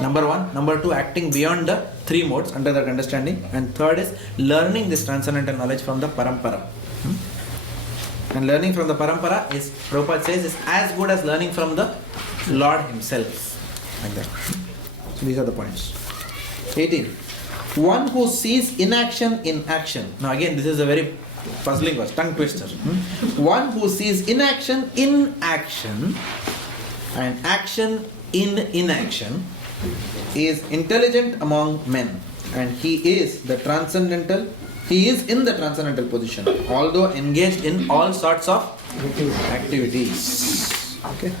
number one. Number two, acting beyond the three modes under that understanding. And third is learning this transcendental knowledge from the parampara. And learning from the parampara is, Prabhupada says, is as good as learning from the Lord himself. Like that. So these are the points. 18. One who sees inaction in action. Now again, this is a very puzzling verse, tongue twister. One who sees inaction in action and action in inaction is intelligent among men, and he is in the transcendental position, although engaged in all sorts of activities. Okay.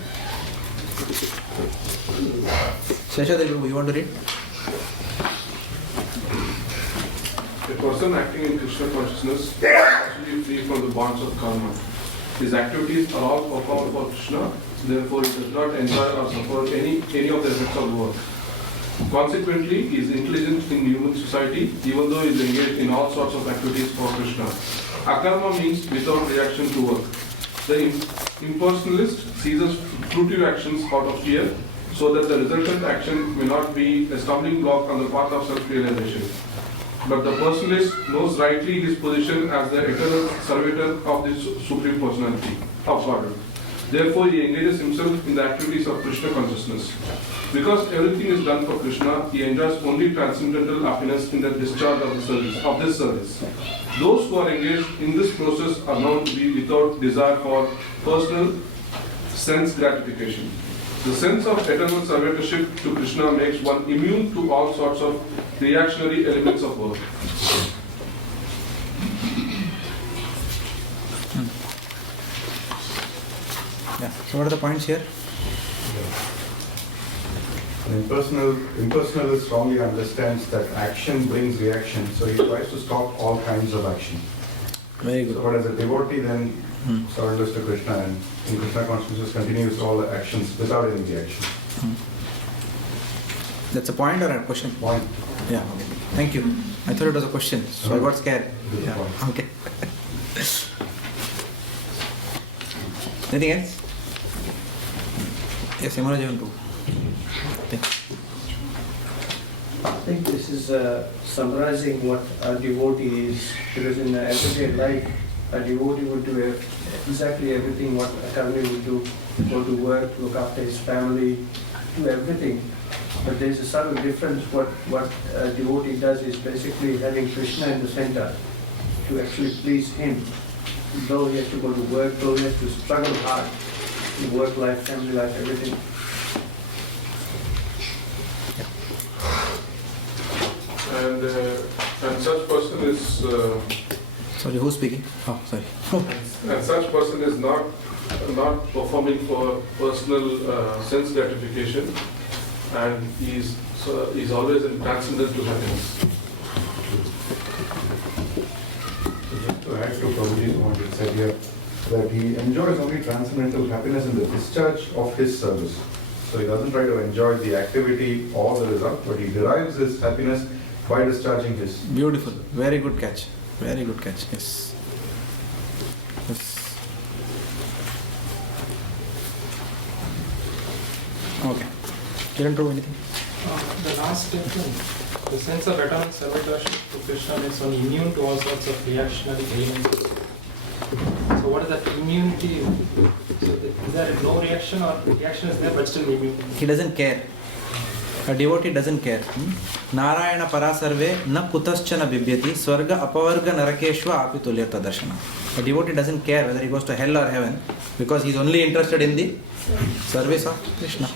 Sheshadri, you want to read? A person acting in Krishna consciousness is actually free from the bonds of karma. His activities are all performed for Krishna, therefore he does not enjoy or suffer any of the effects of work. Consequently, he is intelligent in human society, even though he is engaged in all sorts of activities for Krishna. Akarma means without reaction to work. The impersonalist ceases fruitive actions out of fear, so that the resultant action may not be a stumbling block on the path of self-realization. But the personalist knows rightly his position as the eternal servitor of the Supreme Personality of God. Therefore, he engages himself in the activities of Krishna consciousness. Because everything is done for Krishna, he enjoys only transcendental happiness in the discharge of this service. Those who are engaged in this process are known to be without desire for personal sense gratification. The sense of eternal servitorship to Krishna makes one immune to all sorts of reactionary elements of work. Yeah. So what are the points here? An impersonalist strongly understands that action brings reaction, so he tries to stop all kinds of action. Very good. So, but as a devotee, then surrenders to Krishna, and in Krishna consciousness continues all the actions without any reaction. That's a point or a question? Point. Yeah. Okay. Thank you. I thought it was a question, so I got scared. Yeah. Okay. Anything else? Yes, Imran Jayantu. I think this is summarizing what a devotee is, because in everyday life, a devotee would do exactly everything what a karmi would do: go to work, look after his family, do everything. But there is a subtle difference. What a devotee does is basically having Krishna in the center to actually please him. Though he has to go to work, though he has to struggle hard in work life, family life, everything. And such person is. Sorry, who's speaking? Oh, sorry. And such person is not performing for personal sense gratification, and he's always in transcendental happiness. So just to add to Prabhuji's point, it said here that he enjoys only transcendental happiness in the discharge of his service. So he doesn't try to enjoy the activity or the result, but he derives his happiness by discharging his. Beautiful. Very good catch. Very good catch. Yes. Yes. Okay. Kiran, Prabhu, anything? The last statement, the sense of eternal servitorship to Krishna makes one immune to all sorts of reactionary elements. So what is that immunity? So is there no reaction, or reaction is there but still immune? He doesn't care. A devotee doesn't care. Narayana parasarve na kutaschana bibhyati swarga apavarga narakeshva api tulyata darshana. A devotee doesn't care whether he goes to hell or heaven, because he is only interested in the service of Krishna.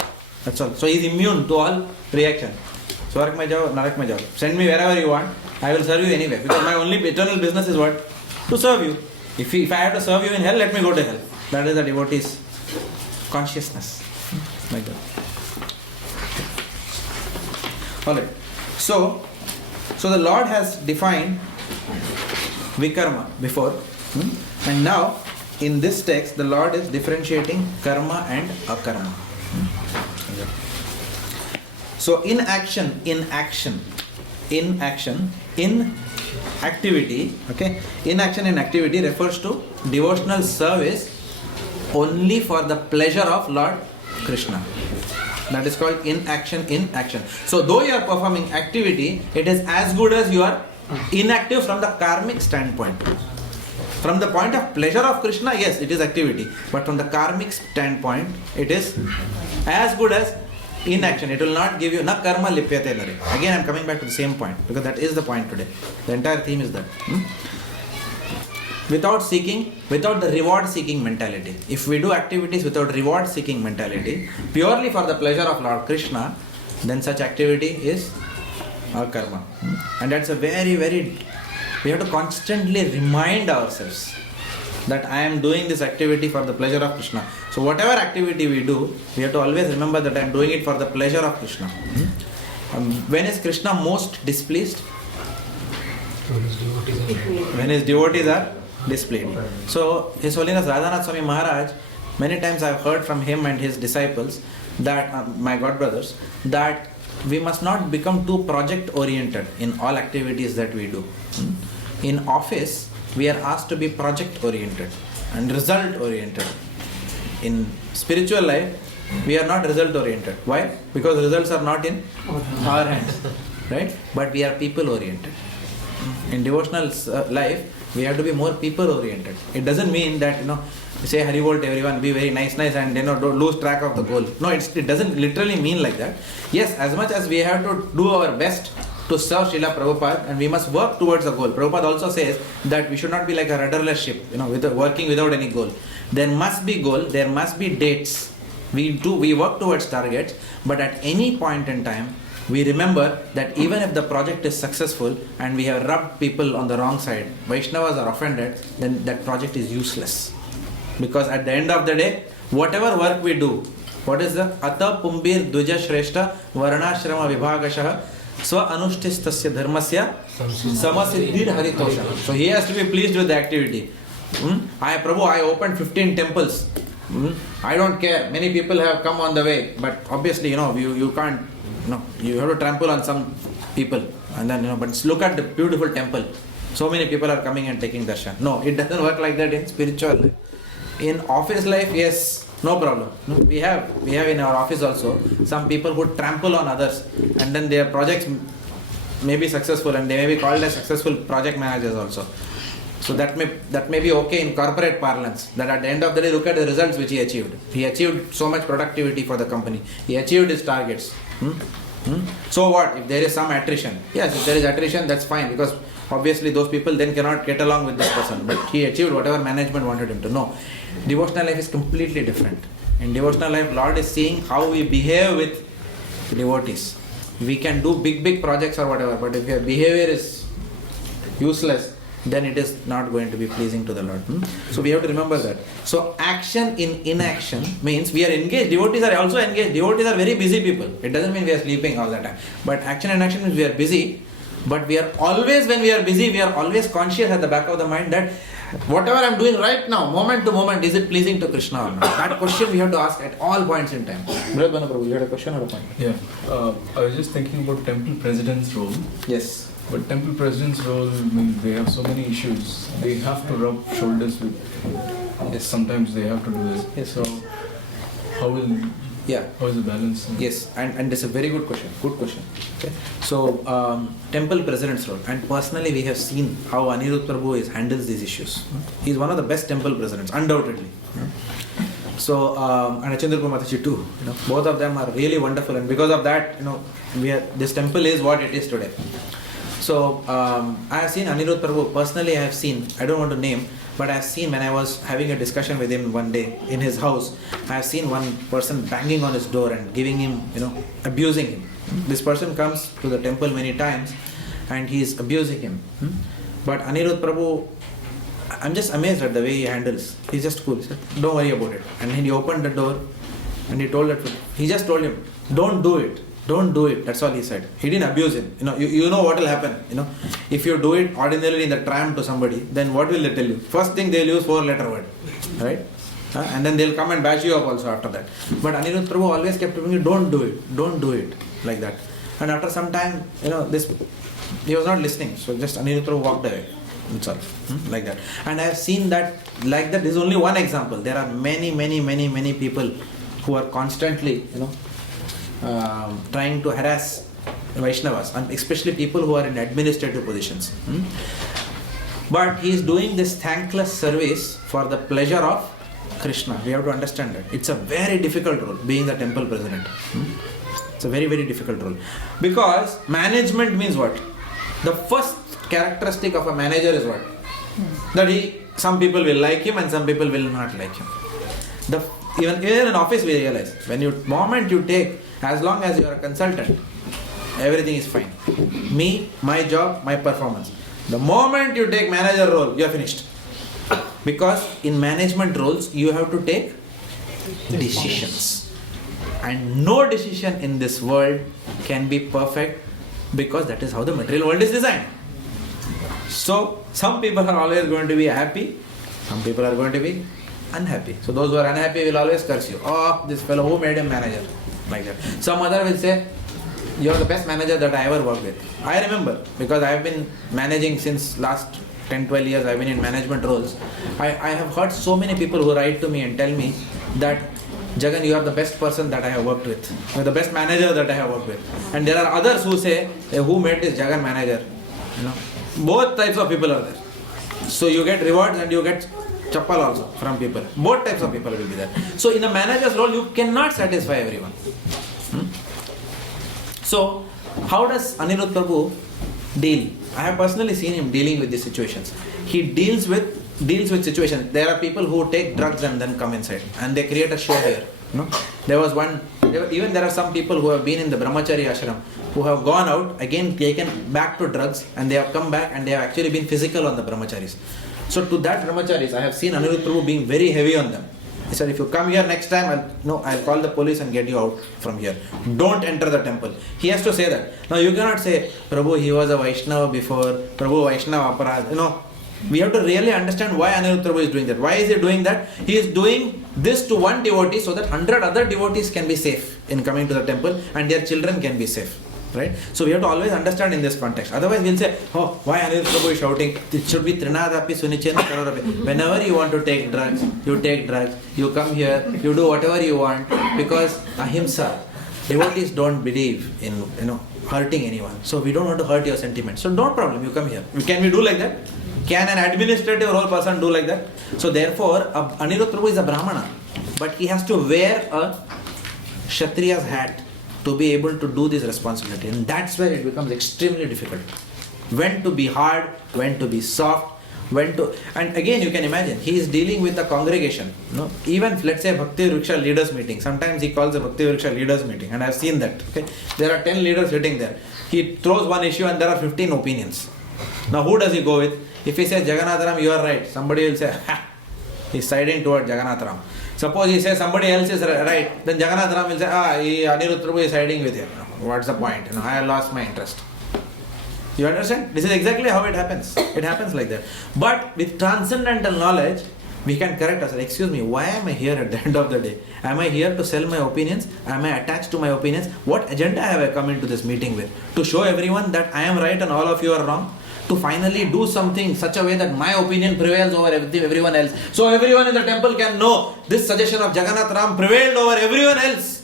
That's all. So he is immune to all reaction. Swarg mein jao, narak mein jao. Send me wherever you want. I will serve you anyway. Because my only eternal business is what? To serve you. If I have to serve you in hell, let me go to hell. That is the devotee's consciousness. Like that. Alright. So the Lord has defined vikarma before. And now in this text, the Lord is differentiating karma and akarma. So in activity, okay, in activity refers to devotional service only for the pleasure of Lord Krishna. That is called in action. So though you are performing activity, it is as good as you are inactive from the karmic standpoint. From the point of pleasure of Krishna, yes, it is activity. But from the karmic standpoint, it is as good as inaction. It will not give you na karma lipyate nare. Again, I am coming back to the same point because that is the point today. The entire theme is that. Without the reward seeking mentality. If we do activities without reward seeking mentality, purely for the pleasure of Lord Krishna, then such activity is karma. And that's a very, very, we have to constantly remind ourselves that I am doing this activity for the pleasure of Krishna. So whatever activity we do, we have to always remember that I am doing it for the pleasure of Krishna. When is Krishna most displeased? When his devotees are displayed. So His Holiness Jagannath Swami Maharaj, many times I have heard from him and his disciples, that my god brothers, that we must not become too project oriented in all activities that we do. In office, we are asked to be project oriented and result oriented. In spiritual life, we are not result oriented. Why? Because results are not in our hands, right? But we are people oriented. In devotional life, we have to be more people oriented. It doesn't mean that, say Haribol to everyone, be very nice and don't lose track of the goal. No, it doesn't literally mean like that. Yes, as much as we have to do our best to serve Srila Prabhupada, and we must work towards a goal. Prabhupada also says that we should not be like a rudderless ship, working without any goal. There must be goal, there must be dates. We work towards targets, but at any point in time, we remember that even if the project is successful and we have rubbed people on the wrong side, Vaishnavas are offended, then that project is useless. Because at the end of the day, whatever work we do, what is the Ata Pumbir Duja Shreshta Varnashrama Vibhagashaha Swa Anushtistasya Dharmasya Samasiddhir Haritosha. So he has to be pleased with the activity. Prabhu, I opened 15 temples. I don't care. Many people have come on the way, but obviously, you can't. You have to trample on some people, and then but look at the beautiful temple. So many people are coming and taking darshan. No, it doesn't work like that in spiritual life. In office life, yes, no problem. We have in our office also some people who trample on others, and then their projects may be successful, and they may be called as successful project managers also. So that may be okay in corporate parlance. That at the end of the day, look at the results which he achieved. He achieved so much productivity for the company. He achieved his targets. So what? If there is some attrition, yes, if there is attrition, that's fine, because obviously those people then cannot get along with this person. But he achieved whatever management wanted him to. No, devotional life is completely different. In devotional life, Lord is seeing how we behave with devotees. We can do big projects or whatever, but if your behavior is useless, then it is not going to be pleasing to the Lord. So we have to remember that. So action in inaction means we are engaged. Devotees are also engaged. Devotees are very busy people. It doesn't mean we are sleeping all the time. But action in action means we are busy. But we are always, when we are busy, we are always conscious at the back of the mind that whatever I am doing right now, moment to moment, is it pleasing to Krishna or not? That question we have to ask at all points in time. Prabhu, you had a question or a point? Yeah. I was just thinking about temple president's role. Yes. But temple president's role, they have so many issues. They have to rub shoulders with. Yes. Sometimes they have to do this. Yes. So, how is the balance? Yes, and that's a very good question. Good question. Okay. So, temple president's role, and personally we have seen how Anirudh Prabhu handles these issues. He is one of the best temple presidents, undoubtedly. So, and Achendra Kumar Mataji too. Both of them are really wonderful, and because of that, this temple is what it is today. So, I have seen Anirudh Prabhu, personally I have seen, I don't want to name, but I have seen when I was having a discussion with him one day in his house, I have seen one person banging on his door and giving him, abusing him. This person comes to the temple many times and he is abusing him. But Anirudh Prabhu, I'm just amazed at the way he handles. He's just cool. He said, don't worry about it. And then he opened the door and he just told him, don't do it. Don't do it. That's all he said. He didn't abuse him. You know what will happen. If you do it ordinarily in the tram to somebody, then what will they tell you? First thing they'll use 4-letter word. right? And then they'll come and bash you up also after that. But Aniruddha Prabhu always kept telling me, don't do it, like that. And after some time, he was not listening, so just Aniruddha Prabhu walked away. That's all, like that. And I have seen that, like that. This is only one example. There are many people who are constantly, trying to harass Vaishnavas, and especially people who are in administrative positions. But he is doing this thankless service for the pleasure of Krishna. We have to understand that. It's a very difficult role, being the temple president. It's a very, very difficult role. Because management means what? The first characteristic of a manager is what? That some people will like him and some people will not like him. Even in office we realize, moment you take, as long as you are a consultant, everything is fine. Me, my job, my performance. The moment you take manager role, you are finished. Because in management roles, you have to take decisions. And no decision in this world can be perfect, because that is how the material world is designed. So, some people are always going to be happy, some people are going to be unhappy. So, those who are unhappy will always curse you. Oh, this fellow, who made him manager? Like that. Some other will say, you are the best manager that I ever worked with. I remember, because I have been managing since last 10-12 years, I have been in management roles. I have heard so many people who write to me and tell me that, Jagan, you are the best person that I have worked with. You are the best manager that I have worked with. And there are others who say, hey, who made this Jagan manager? Both types of people are there. So you get rewards and you get chappal also from people. Both types of people will be there. So in a manager's role, you cannot satisfy everyone. So how does Aniruddha Prabhu deal? I have personally seen him dealing with these situations. He deals with situations. There are people who take drugs and then come inside and they create a show here. There are some people who have been in the Brahmachari ashram who have gone out, again taken back to drugs, and they have come back and they have actually been physical on the Brahmacharis. So to that Brahmacharis, I have seen Aniruddha Prabhu being very heavy on them. He said, if you come here next time, I'll call the police and get you out from here. Don't enter the temple. He has to say that. Now you cannot say, Prabhu, he was a Vaishnava before, Prabhu Vaishnava Aparad. We have to really understand why Aniruddha Prabhu is doing that. Why is he doing that? He is doing this to one devotee so that 100 other devotees can be safe in coming to the temple and their children can be safe. Right? So we have to always understand in this context. Otherwise we'll say, oh, why Aniruddha Prabhu is shouting? It should be Trinadapi Sunichena Karadapi. Whenever you want to take drugs, you come here, you do whatever you want, because ahimsa. Devotees don't believe in hurting anyone. So we don't want to hurt your sentiments. So no problem, you come here. Can we do like that? Can an administrative role person do like that? So therefore, Aniruddha Prabhu is a Brahmana, but he has to wear a Kshatriya's hat to be able to do this responsibility. And that's where it becomes extremely difficult. When to be hard, when to be soft, and again you can imagine, he is dealing with a congregation. Even let's say Bhakti Vriksha leaders meeting. Sometimes he calls a Bhakti Vriksha leaders meeting, and I have seen that. Okay? There are 10 leaders sitting there. He throws one issue and there are 15 opinions. Now who does he go with? If he says Jagannatharam, you are right, somebody will say, ha, he's siding toward Jagannatharam. Suppose he says somebody else is right, then Jagannatharam will say, Aniruddha Prabhu is siding with him. What's the point? I have lost my interest. You understand? This is exactly how it happens. It happens like that. But with transcendental knowledge, we can correct ourselves. Excuse me, why am I here at the end of the day? Am I here to sell my opinions? Am I attached to my opinions? What agenda have I come into this meeting with? To show everyone that I am right and all of you are wrong? To finally do something such a way that my opinion prevails over everyone else. So everyone in the temple can know this suggestion of Jagannath Ram prevailed over everyone else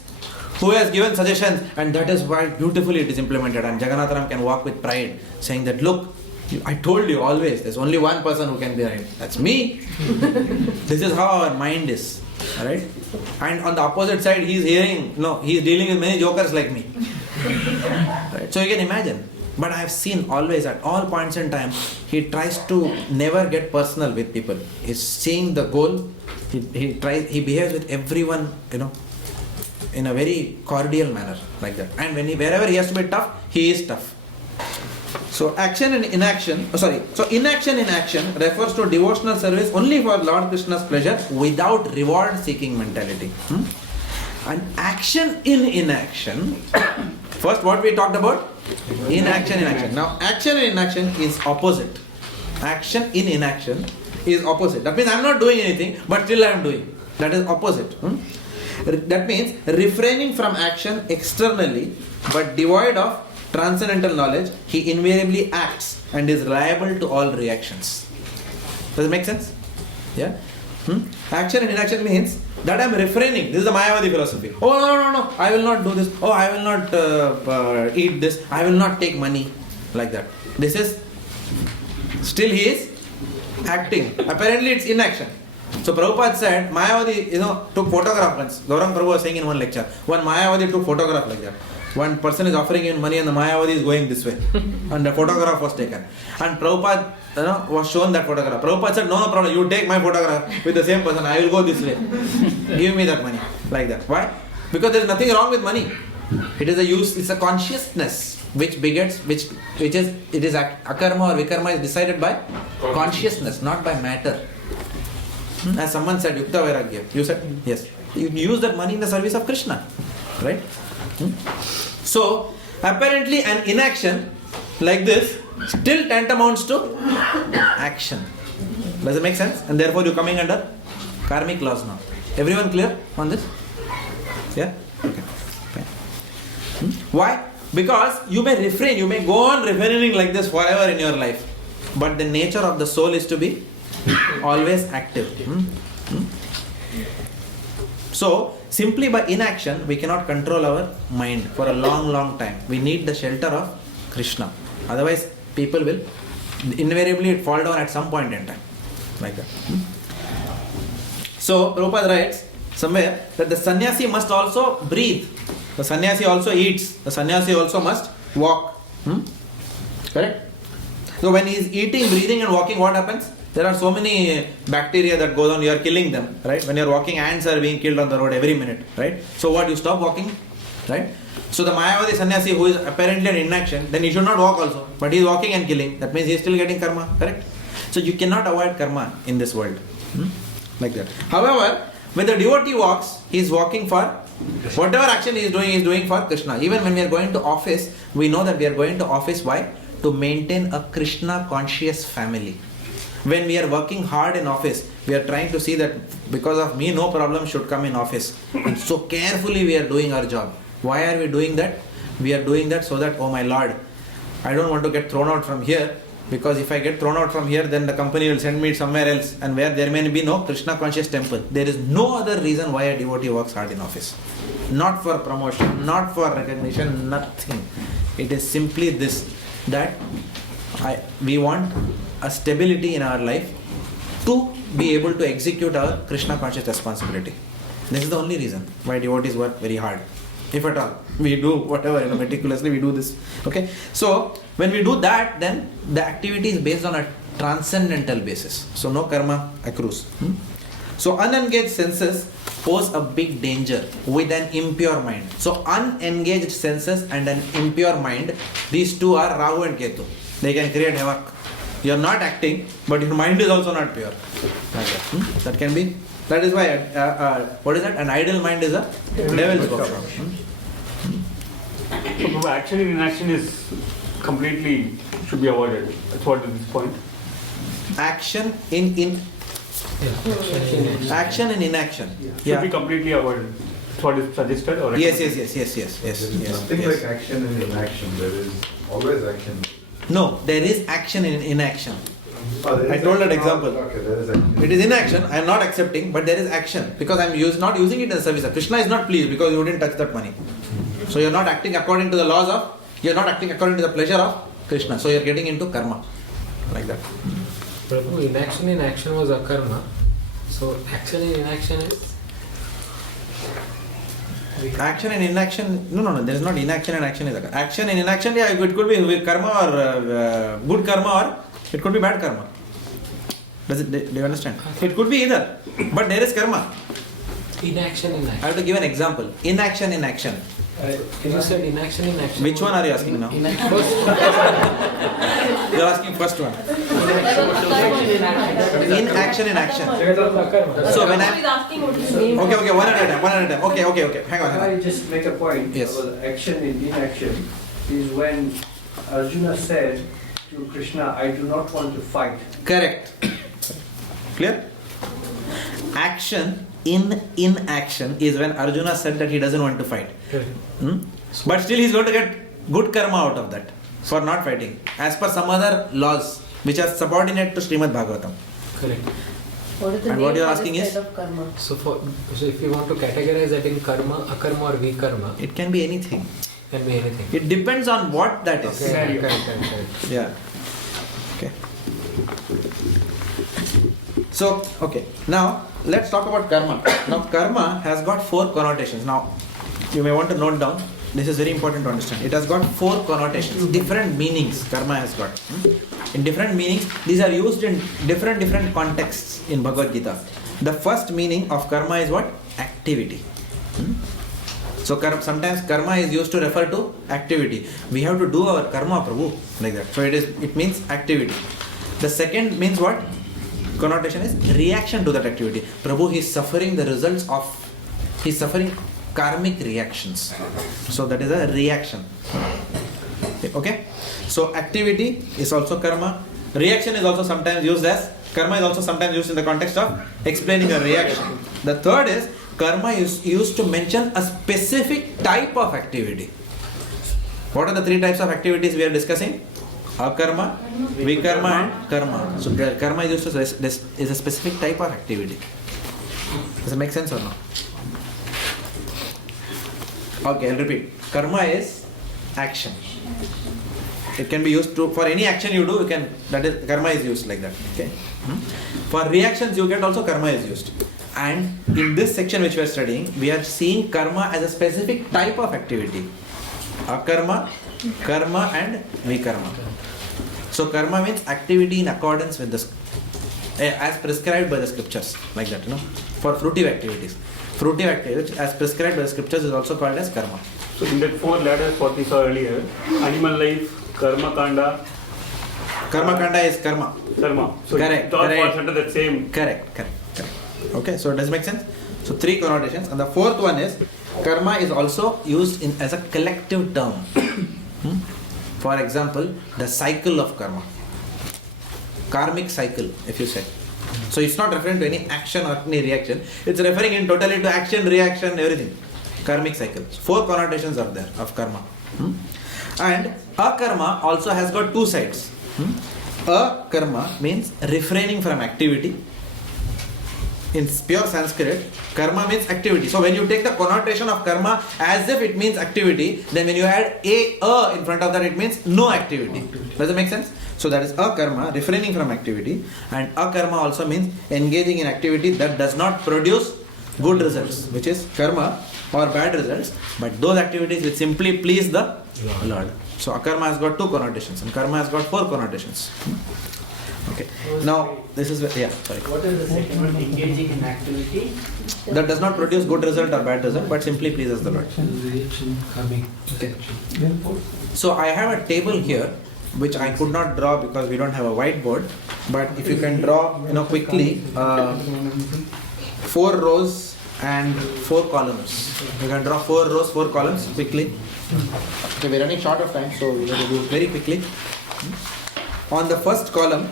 who has given suggestions, and that is why beautifully it is implemented. And Jagannath Ram can walk with pride, saying that, look, I told you always, there's only one person who can be right. That's me. This is how our mind is. Right? And on the opposite side, he is dealing with many jokers like me. Right? So you can imagine. But I have seen always, at all points in time, he tries to never get personal with people. He's seeing the goal. He behaves with everyone, in a very cordial manner, like that. And wherever he has to be tough, he is tough. So inaction in action refers to devotional service only for Lord Krishna's pleasure without reward seeking mentality. And action in inaction, first what we talked about? Inaction in action. Now action in inaction is opposite. Action in inaction is opposite. That means I am not doing anything, but still I am doing. That is opposite. That means refraining from action externally, but devoid of transcendental knowledge, he invariably acts and is liable to all reactions. Does it make sense? Yeah? Action and inaction means that I am refraining. This is the Mayavadi philosophy. Oh, no, I will not do this. Oh, I will not eat this. I will not take money. Like that. This is, still he is acting. Apparently it's inaction. So Prabhupada said, Mayavadi, took photograph once. Gauranga Prabhu was saying in one lecture. One Mayavadi took photograph like that. One person is offering him money and the Mayavadi is going this way. And the photograph was taken. And Prabhupada was shown that photograph. Prabhupada said, no problem, you take my photograph with the same person, I will go this way. Give me that money. Like that. Why? Because there is nothing wrong with money. It is a use, it's a consciousness which begets, it is akarma or vikarma is decided by consciousness, not by matter. As someone said, Yukta Vairagya. You said, yes. You use that money in the service of Krishna. Right? So, apparently an inaction like this still tantamounts to action. Does it make sense? And therefore you are coming under karmic laws now. Everyone clear on this? Yeah? Okay. Why? Because you may refrain, you may go on refraining like this forever in your life. But the nature of the soul is to be always active. So, simply by inaction, we cannot control our mind for a long time. We need the shelter of Krishna. Otherwise, people will invariably fall down at some point in time. Like that. So, Prabhupada writes somewhere that the sannyasi must also breathe. The sannyasi also eats. The sannyasi also must walk. Correct? So, when he is eating, breathing and walking, what happens? There are so many bacteria that goes on, you are killing them, right? When you are walking, ants are being killed on the road every minute, right? So what, you stop walking, right? So the Mayavadi sannyasi who is apparently in inaction, then he should not walk also, but he is walking and killing. That means he is still getting karma, correct? So you cannot avoid karma in this world, like that. However, when the devotee walks, he is walking for, whatever action he is doing for Krishna. Even when we are going to office, we know that we are going to office, why? To maintain a Krishna conscious family. When we are working hard in office, we are trying to see that because of me, no problem should come in office. And so carefully we are doing our job. Why are we doing that? We are doing that so that, oh my Lord, I don't want to get thrown out from here, because if I get thrown out from here, then the company will send me somewhere else, and where there may be no Krishna conscious temple. There is no other reason why a devotee works hard in office. Not for promotion, not for recognition, nothing. It is simply this, that we want a stability in our life to be able to execute our Krishna conscious responsibility. This is the only reason why devotees work very hard. If at all, we do whatever, meticulously we do this. Okay. So when we do that, then the activity is based on a transcendental basis. So no karma accrues. So unengaged senses pose a big danger with an impure mind. So unengaged senses and an impure mind, these two are Rahu and Ketu. They can create havoc. You are not acting, but your mind is also not pure. Like that. That can be. That is why, what is that? An idle mind is a devil's workshop. So action and inaction is completely should be avoided. That's what at this point. Action action and inaction Should be completely avoided. That's what is suggested or yes. Nothing like action and inaction. There is always action. No, there is action in inaction. I told that example. Okay, there is action. It is inaction, I am not accepting, but there is action because I am not using it in the service. Krishna is not pleased because you didn't touch that money. So you are not acting according to the laws of, you are not acting according to the pleasure of Krishna. So you are getting into karma. Like that. Prabhu, inaction in action was akarma. So action in inaction is? Action and inaction, no, there is not inaction and action. Action and inaction, yeah, it could be karma or good karma, or it could be bad karma. Do you understand? It could be either, but there is karma. Inaction in action. I have to give an example. Inaction in action. You said inaction in action. Which one are you asking now? You are asking first one. Inaction in action. So when I okay, one at a time. Okay. Hang on. Can I just make a point? Yes. About action and inaction is when Arjuna said to Krishna, I do not want to fight. Correct. Clear? Action in inaction is when Arjuna said that he doesn't want to fight. But still he is going to get good karma out of that for not fighting, as per some other laws which are subordinate to Srimad Bhagavatam. Correct. And what you are asking is? So if you want to categorize that in karma, akarma or vikarma, it can be anything. Can be anything. It depends on what that is. Okay. Correct. Yeah. Okay. So, okay. Now, let's talk about karma. Now, karma has got 4 connotations. Now, you may want to note down. This is very important to understand. It has got 4 connotations, different meanings karma has got. In different meanings, these are used in different contexts in Bhagavad Gita. The first meaning of karma is what? Activity. So sometimes karma is used to refer to activity. We have to do our karma, Prabhu, like that. So it means activity. The second means what? Connotation is reaction to that activity. Prabhu, he is suffering the results of, he is suffering karmic reactions. So that is a reaction. Okay? So activity is also karma. Reaction is also sometimes used as, karma is also sometimes used in the context of explaining a reaction. The third is, karma is used to mention a specific type of activity. What are the 3 types of activities we are discussing? Akarma, vikarma and karma. So karma is used to is a specific type of activity. Does it make sense or not? Okay, I'll repeat. Karma is action. It can be used to, for any action you do, that is, karma is used like that. Okay. For reactions you get also karma is used. And in this section which we are studying, we are seeing karma as a specific type of activity. Akarma, karma and vikarma. So karma means activity in accordance with the, as prescribed by the scriptures, like that, for fruitive activities. Fruitive activities as prescribed by the scriptures is also called as karma. So in that 4 ladders what we saw earlier, animal life, karma kanda. Karma kanda is karma. Karma. So correct. it all falls under that same. Correct. Okay, so does it make sense? So 3 connotations, and the 4th one is karma is also used as a collective term. For example, the cycle of karma, karmic cycle, if you say. So it's not referring to any action or any reaction. It's referring in totality to action, reaction, everything. Karmic cycle. 4 connotations are there of karma. And akarma also has got 2 sides. Akarma means refraining from activity. In pure Sanskrit, karma means activity. So when you take the connotation of karma as if it means activity, then when you add a in front of that, it means no activity. Does it make sense? So that is akarma, refraining from activity. And akarma also means engaging in activity that does not produce good results, which is karma, or bad results, but those activities which simply please the Lord. So akarma has got 2 connotations and karma has got 4 connotations. Okay. Now this is sorry. What is the second one? Engaging in activity that does not produce good result or bad result, but simply pleases the Lord. Okay. So I have a table here which I could not draw because we don't have a whiteboard. But if you can draw, quickly, 4 rows and 4 columns. You can draw 4 rows, 4 columns quickly. Okay, we're running short of time, so we have to do it very quickly. On the first column,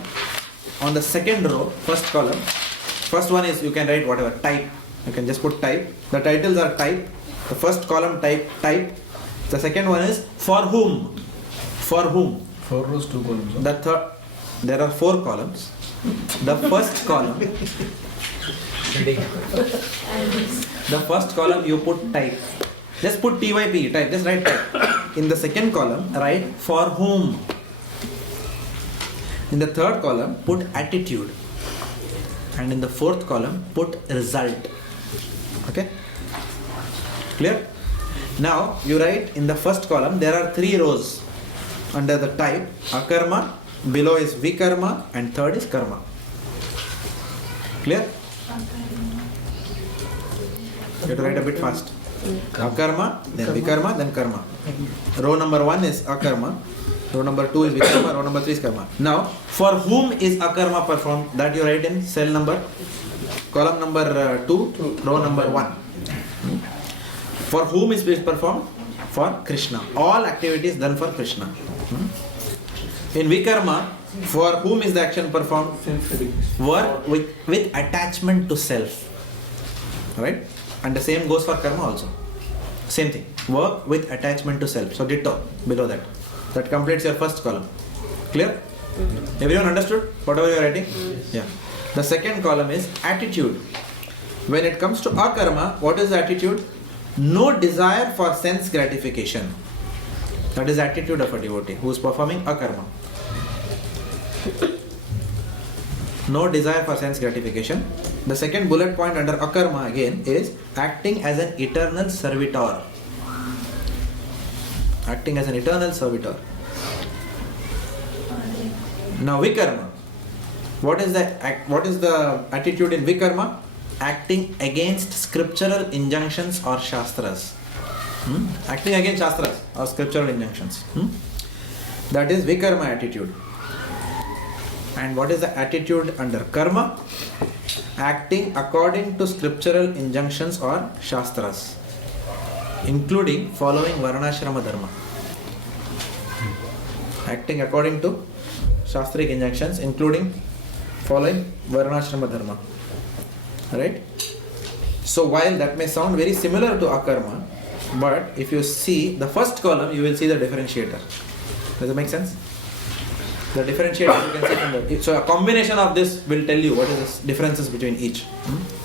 on the second row, first column, first one is, you can write whatever, type. You can just put type. The titles are type. The first column, type. The second one is for whom. For whom. 4 rows, 2 columns. The third, there are 4 columns. The first column, the first column you put type. Just put type, type. Just write type. In the second column, write for whom. In the third column, put attitude. And in the fourth column, put result. Okay? Clear? Now, you write in the first column, there are 3 rows under the type. Akarma, below is vikarma, and third is karma. Clear? You have to write a bit fast. Akarma, then vikarma, then karma. Row number 1 is akarma. Row number 2 is vikarma, row number 3 is karma. Now, for whom is akarma performed? That you write in cell number, column number 2, row number 1. For whom is performed? For Krishna. All activities done for Krishna. In vikarma, For whom is the action performed? Work with attachment to self. Right? And the same goes for karma also. Same thing. Work with attachment to self. So ditto below that. That completes your first column. Clear? Everyone understood whatever you are writing? Yeah. The second column is attitude. When it comes to akarma, what is the attitude? No desire for sense gratification. That is the attitude of a devotee who is performing akarma. No desire for sense gratification. The second bullet point under akarma again is acting as an eternal servitor. Acting as an eternal servitor. Now vikarma. What is the attitude in vikarma? Acting against scriptural injunctions or shastras. Acting against shastras or scriptural injunctions. That is vikarma attitude. And what is the attitude under karma? Acting according to scriptural injunctions or shastras, including following varnashrama dharma. Acting according to shastric injunctions, including following varnashrama dharma. Right? So while that may sound very similar to akarma, but if you see the first column, you will see the differentiator. Does it make sense? The differentiator you can see from the... So a combination of this will tell you what is the differences between each.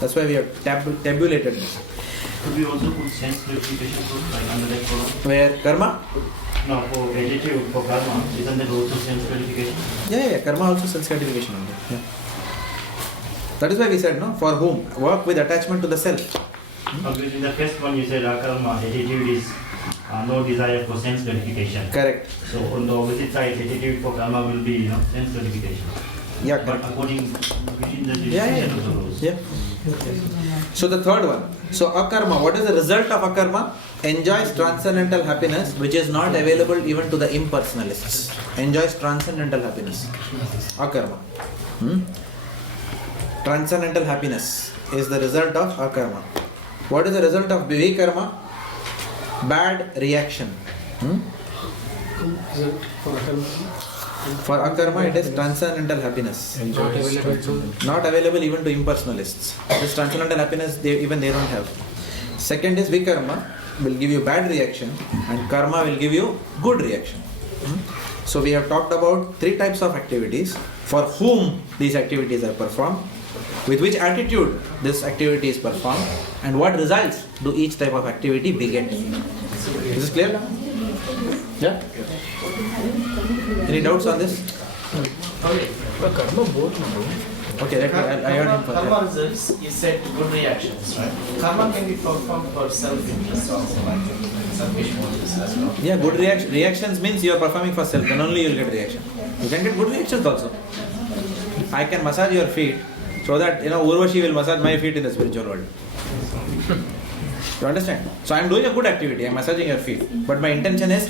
That's why we have tabulated this. Could we also put sense purification too, like under that column? Where? Karma? No, for attitude, for karma, isn't that also sense purification? Yeah, karma also sense gratification only. Yeah. That is why we said, no? For whom? Work with attachment to the self. In the first one you said akarma, attitude is no desire for sense gratification. Correct. So on the opposite side, attitude for karma will be sense gratification. Yeah, but correct. according between the Yeah. of the rules. Yeah. So the third one. So akarma, what is the result of akarma? Enjoys transcendental happiness which is not available even to the impersonalists. Enjoys transcendental happiness. Akarma. Transcendental happiness is the result of akarma. What is the result of vikarma? Bad reaction. For akarma, it is transcendental happiness. Not available even to impersonalists. This transcendental happiness, they don't have. Second is vikarma, will give you bad reaction, and karma will give you good reaction. So we have talked about three types of activities, for whom these activities are performed, with which attitude this activity is performed, and what results do each type of activity beget. Is this clear? Yeah? Any doubts on this? Karma both. Okay, I heard him first. Karma results, you said good reactions, right? Karma can be performed for self-interest also, like selfish motives as well. Yeah, good reactions means you are performing for self, then only you will get reaction. You can get good reactions also. I can massage your feet so that, Urvashi will massage my feet in the spiritual world. You understand? So I am doing a good activity, I am massaging your feet. But my intention is,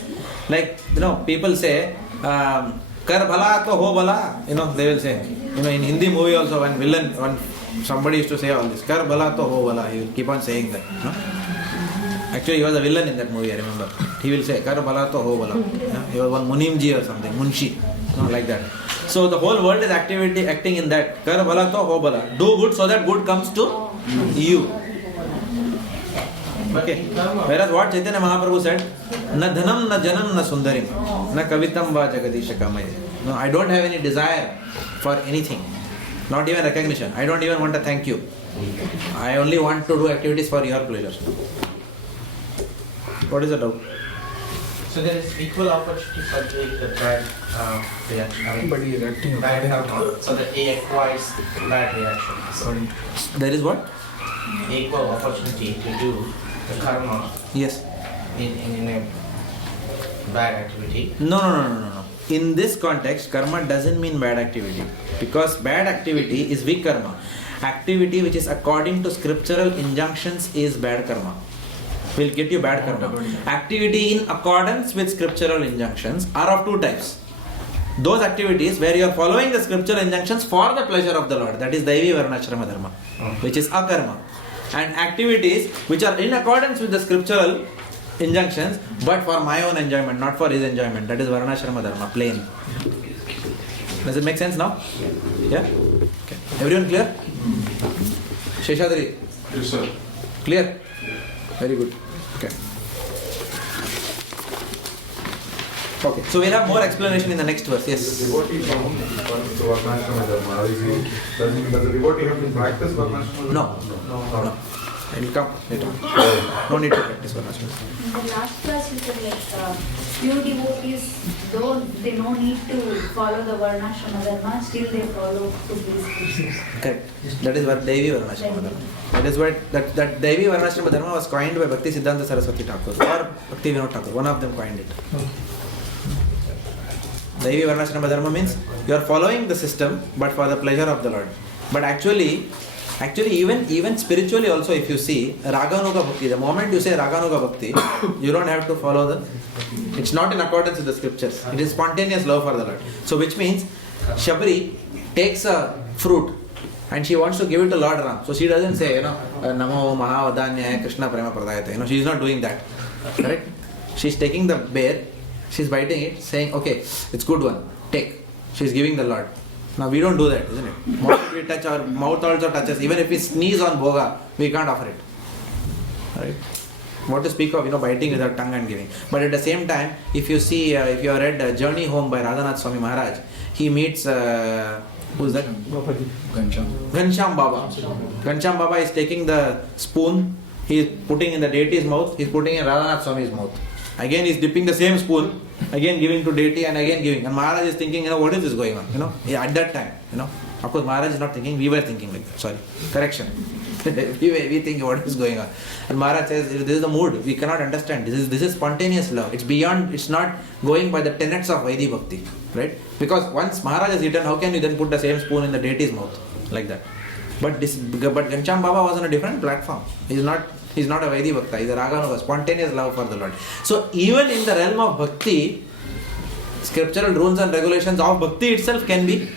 like, people say, Kar bhala to ho bhala, they will say. In Hindi movie also, when somebody used to say all this, Kar bhala to ho bhala, he will keep on saying that. No? Actually, he was a villain in that movie, I remember. He will say, Kar bhala to ho bhala. He was one Munimji or something, Munshi, like that. So the whole world is acting in that. Kar bhala to ho bhala. Do good so that good comes to you. Okay. Whereas what Chaitanya Mahaprabhu said, na dhanam, na janam, na sundarim, na kavitam va jagadisha kamaya. No, I don't have any desire for anything, not even recognition. I don't even want to thank you. I only want to do activities for your pleasure. What is the doubt? So there is equal opportunity for the bad reaction. But he is acting bad karma, so that he acquires bad reaction. Sorry. There is what? Equal opportunity to do the karma. Yes. In a bad activity. No. In this context, karma doesn't mean bad activity, because bad activity is vikarma. Activity which is according to scriptural injunctions is bad karma. Will get you bad karma. Activity in accordance with scriptural injunctions are of two types. Those activities where you are following the scriptural injunctions for the pleasure of the Lord, that is Daivi Varnashrama Dharma, which is akarma. And activities which are in accordance with the scriptural injunctions but for my own enjoyment, not for his enjoyment, that is Varnashrama Dharma, plain. Does it make sense now? Yeah? Okay. Everyone clear? Sheshadri? Yes, sir. Clear? Very good. Okay. Okay. So we'll have more explanation in the next verse. Yes. Devotee bound to Varnashrama Dharma. Does the devotee have to practice Varnashrama Dharma? No. It will come later. No need to practice Varnashrama. In the last class you said like few devotees, though they no need to follow the Varnashrama Dharma, still they follow to please Krishna. Correct. That is what Devi Varnashrama Dharma. That is what that Devi Varnashrama Dharma was coined by Bhakti Siddhanta Saraswati Thakur or Bhaktivedanta Thakur. One of them coined it. Devi Varnashrama Dharma means you are following the system but for the pleasure of the Lord. But actually even spiritually also, if you see Raganuga Bhakti, the moment you say Raganuga Bhakti, you don't have to follow it's not in accordance with the scriptures. It is spontaneous love for the Lord. So which means Shabri takes a fruit and she wants to give it to Lord Ram. So she doesn't say, Namo Mahavadanyaya Krishna Prema Pradayate. She is not doing that. Correct? She is taking the bear, she is biting it, saying, okay, it's good one, take. She is giving the Lord. Now we don't do that, isn't it? Most we touch, our mouth also touches. Even if we sneeze on bhoga, we can't offer it. Right? What to speak of, biting with our tongue and giving. But at the same time, if you see, if you have read Journey Home by Radhanath Swami Maharaj, he meets, who's that? Ghansham Baba. Ghansham Baba is taking the spoon, he is putting in the deity's mouth, he is putting in Radhanath Swami's mouth. Again he is dipping the same spoon, again giving to deity and again giving. And Maharaj is thinking, what is this going on? At that time, Of course Maharaj is not thinking, we were thinking like that. Sorry, correction. we think what is going on. And Maharaj says, this is the mood, we cannot understand. This is spontaneous love. It's beyond, it's not going by the tenets of Vaidhi Bhakti. Right? Because once Maharaj has eaten, how can you then put the same spoon in the deity's mouth? Like that. But Ghansham Baba was on a different platform. He's not a Vaidhi Bhakta, he's a Raganuga, spontaneous love for the Lord. So even in the realm of Bhakti, scriptural rules and regulations of Bhakti itself can be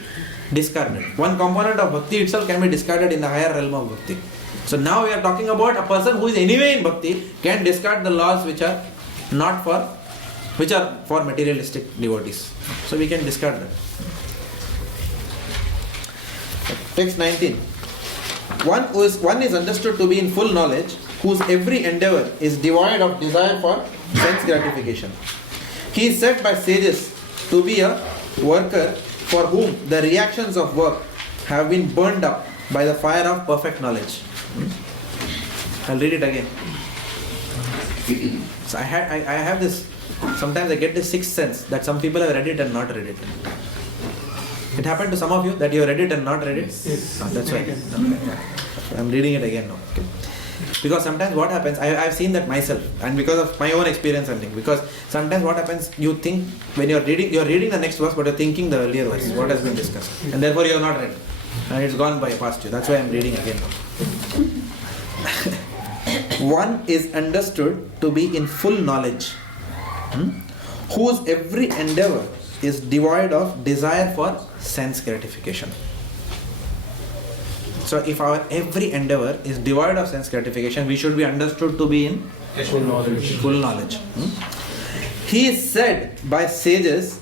discarded. One component of Bhakti itself can be discarded in the higher realm of Bhakti. So now we are talking about a person who is anyway in Bhakti can discard the laws which are for materialistic devotees. So we can discard that. Text 19. One is understood to be in full knowledge, whose every endeavor is devoid of desire for sense gratification. He is said by sages to be a worker for whom the reactions of work have been burned up by the fire of perfect knowledge. I'll read it again. So I have this, sometimes I get this sixth sense that some people have read it and not read it. It happened to some of you that you have read it and not read it? Yes. That's why. Okay. I'm reading it again now. Okay. Because sometimes what happens, I've seen that myself, and because of my own experience and thing. Because sometimes what happens, you think when you're reading the next verse, but you're thinking the earlier verse, what has been discussed, and therefore you have not read, and it's gone by past you. That's why I'm reading again now. One is understood to be in full knowledge, whose every endeavor is devoid of desire for sense gratification. So if our every endeavor is devoid of sense gratification, we should be understood to be in full knowledge. He is said by sages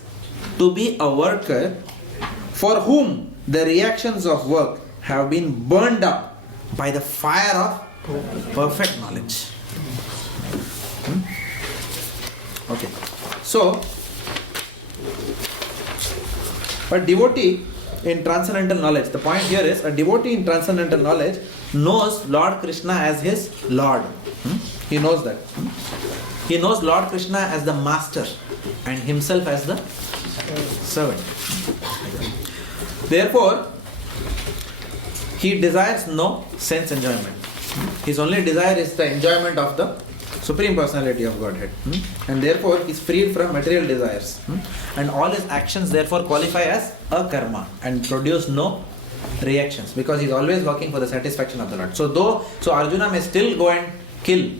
to be a worker for whom the reactions of work have been burned up by the fire of perfect knowledge. Okay. So, a devotee in transcendental knowledge, the point here is a devotee in transcendental knowledge knows Lord Krishna as his Lord. He knows that. He knows Lord Krishna as the master and himself as the servant. Therefore, he desires no sense enjoyment. His only desire is the enjoyment of the Supreme Personality of Godhead. And therefore, he is freed from material desires. And all his actions therefore qualify as a karma and produce no reactions, because he is always working for the satisfaction of the Lord. So Arjuna may still go and kill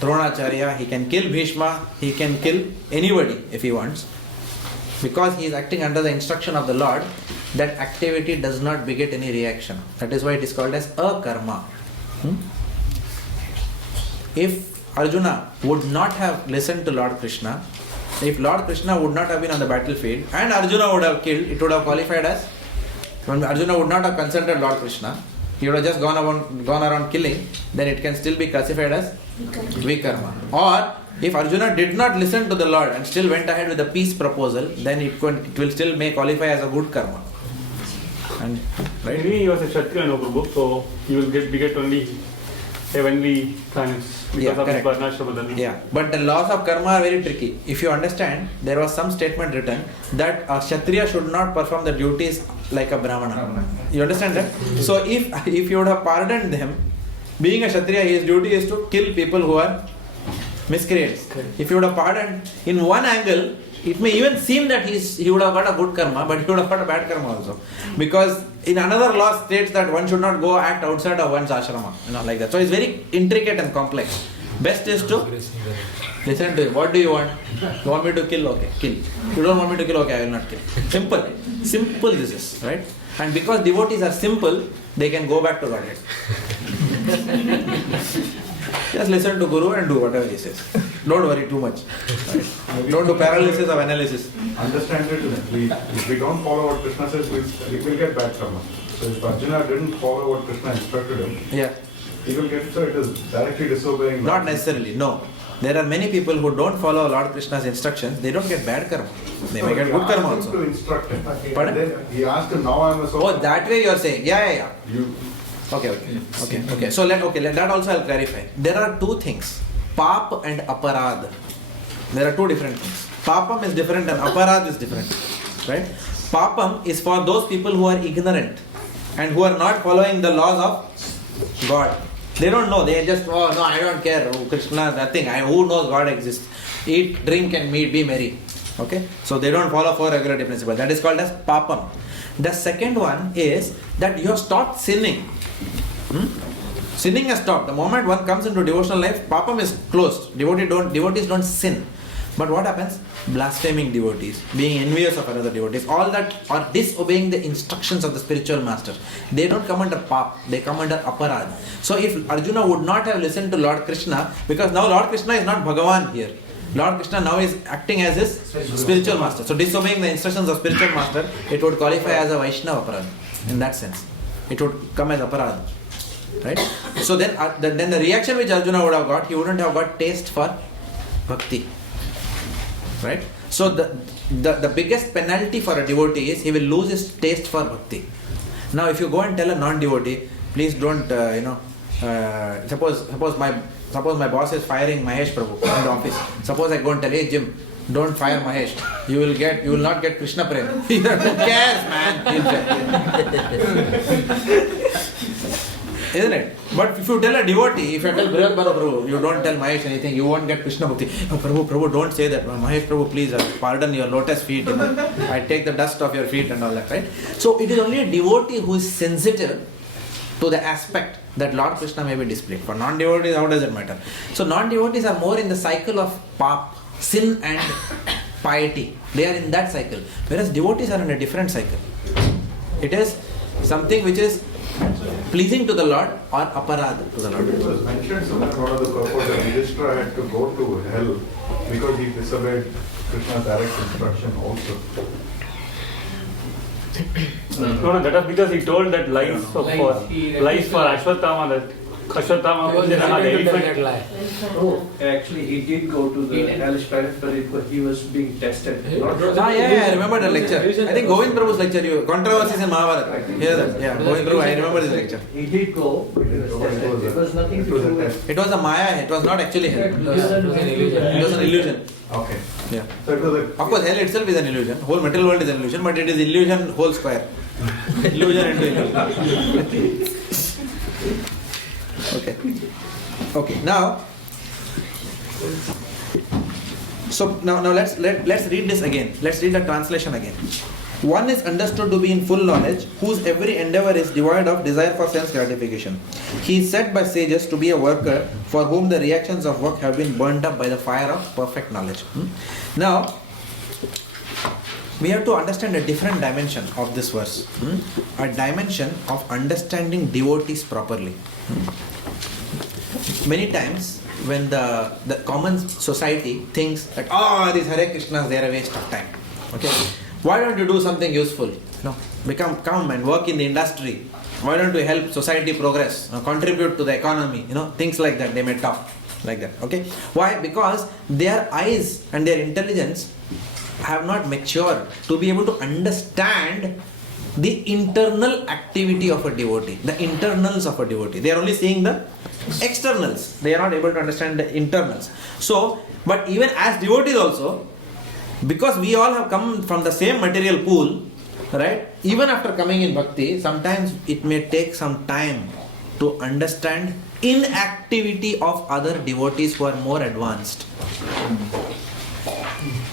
Dronacharya, he can kill Bhishma, he can kill anybody if he wants. Because he is acting under the instruction of the Lord, that activity does not beget any reaction. That is why it is called as a karma. If Arjuna would not have listened to Lord Krishna, If Lord Krishna would not have been on the battlefield and Arjuna would have killed, it would have qualified as, when Arjuna would not have consulted Lord Krishna, he would have just gone around killing, then it can still be classified as vikarma. Or if Arjuna did not listen to the Lord and still went ahead with the peace proposal, then it will still may qualify as a good karma. And right? Maybe he was a Kshatriya, no Prabhu, so he will get only heavenly planets because of his Varnashrama. Yeah, but the laws of karma are very tricky. If you understand, there was some statement written that a Kshatriya should not perform the duties like a Brahmana. You understand that? So if you would have pardoned them, being a Kshatriya, his duty is to kill people who are miscreants. If you would have pardoned, in one angle, it may even seem that he would have got a good karma, but he would have got a bad karma also. Because in another law states that one should not go act outside of one's ashrama, like that. So it's very intricate and complex. Best is to listen to him. What do you want? You want me to kill? Okay, kill. You don't want me to kill? Okay, I will not kill. Simple. Simple this is, right? And because devotees are simple, they can go back to Godhead. Just listen to Guru and do whatever he says. Don't worry too much. Right? Don't do paralysis of analysis. Understand it. If we don't follow what Krishna says, we will get bad karma. So if Arjuna didn't follow what Krishna instructed him, he will get, so it is directly disobeying. Not necessarily, no. There are many people who don't follow Lord Krishna's instructions, they don't get bad karma. They may get good karma also. To instruct him. Pardon? Then he asked him, now I am a soul. Oh, that way you are saying. Yeah. Okay. So let that also I'll clarify. There are two things, pap and aparad. There are two different things. Papam is different and aparad is different. Right? Papam is for those people who are ignorant and who are not following the laws of God. They don't know. They just, oh no, I don't care. Oh, Krishna, nothing. Who knows God exists? Eat, drink and be merry. Okay? So they don't follow four regularity principles. That is called as papam. The second one is that you have stopped sinning. Sinning has stopped. The moment one comes into devotional life, papam is closed. Devotees don't sin. But what happens? Blaspheming devotees, being envious of another devotees, all that are disobeying the instructions of the spiritual master. They don't come under pap, they come under aparad. So if Arjuna would not have listened to Lord Krishna, because now Lord Krishna is not Bhagavan here. Lord Krishna now is acting as his spiritual master. So disobeying the instructions of spiritual master, it would qualify as a Vaishnava aparad. In that sense, it would come as aparad. Right? So then the reaction which Arjuna would have got, he wouldn't have got taste for bhakti. Right? So the biggest penalty for a devotee is he will lose his taste for bhakti. Now if you go and tell a non-devotee, please don't, suppose my boss is firing Mahesh Prabhu in the office. Suppose I go and tell, hey Jim, don't fire Mahesh. You will not get Krishna Prem. Who cares, man? Isn't it? But if you tell a devotee, if you tell Prabhu, you don't tell Mahesh anything, you won't get Krishna Bhakti. Oh, Prabhu, don't say that. Mahesh Prabhu, please pardon your lotus feet. I take the dust of your feet and all that, right? So it is only a devotee who is sensitive to the aspect that Lord Krishna may be displayed. For non-devotees, how does it matter? So non-devotees are more in the cycle of pap, sin and piety. They are in that cycle. Whereas devotees are in a different cycle. It is something which is pleasing to the Lord or aparad to the Lord. It was mentioned somewhere one of the purpose that Yudhishthira had to go to hell because he disobeyed Krishna's direct instruction also. No, that was because he told that lies for Ashwatthama, that Ashwatthama was in a lie. Oh, actually he did go to the hellish planet, but he was being tested. I remember the lecture. I think Govind Prabhu's lecture, controversies in Mahabharata. Hear that? Yeah, Govind Prabhu, I remember this lecture. He did go, but it was tested. It was nothing to do with. It was a Maya, it was not actually hell. It was an illusion. Okay. Yeah. So it was of course, hell itself is an illusion. Whole material world is an illusion, but it is illusion whole square. Illusion into illusion. Okay. Now let's read this again. Let's read the translation again. One is understood to be in full knowledge, whose every endeavor is devoid of desire for sense gratification. He is said by sages to be a worker for whom the reactions of work have been burnt up by the fire of perfect knowledge. Now, we have to understand a different dimension of this verse. A dimension of understanding devotees properly. Many times when the common society thinks that, oh, these Hare Krishnas, they are a waste of time. Okay, why don't you do something useful? Come and work in the industry. Why don't you help society progress, contribute to the economy? Things like that. They may talk like that. Okay, why? Because their eyes and their intelligence have not matured to be able to understand the internal activity of a devotee, the internals of a devotee. They are only seeing the externals. They are not able to understand the internals. So, but even as devotees also, because we all have come from the same material pool, right? Even after coming in bhakti, sometimes it may take some time to understand inactivity of other devotees who are more advanced.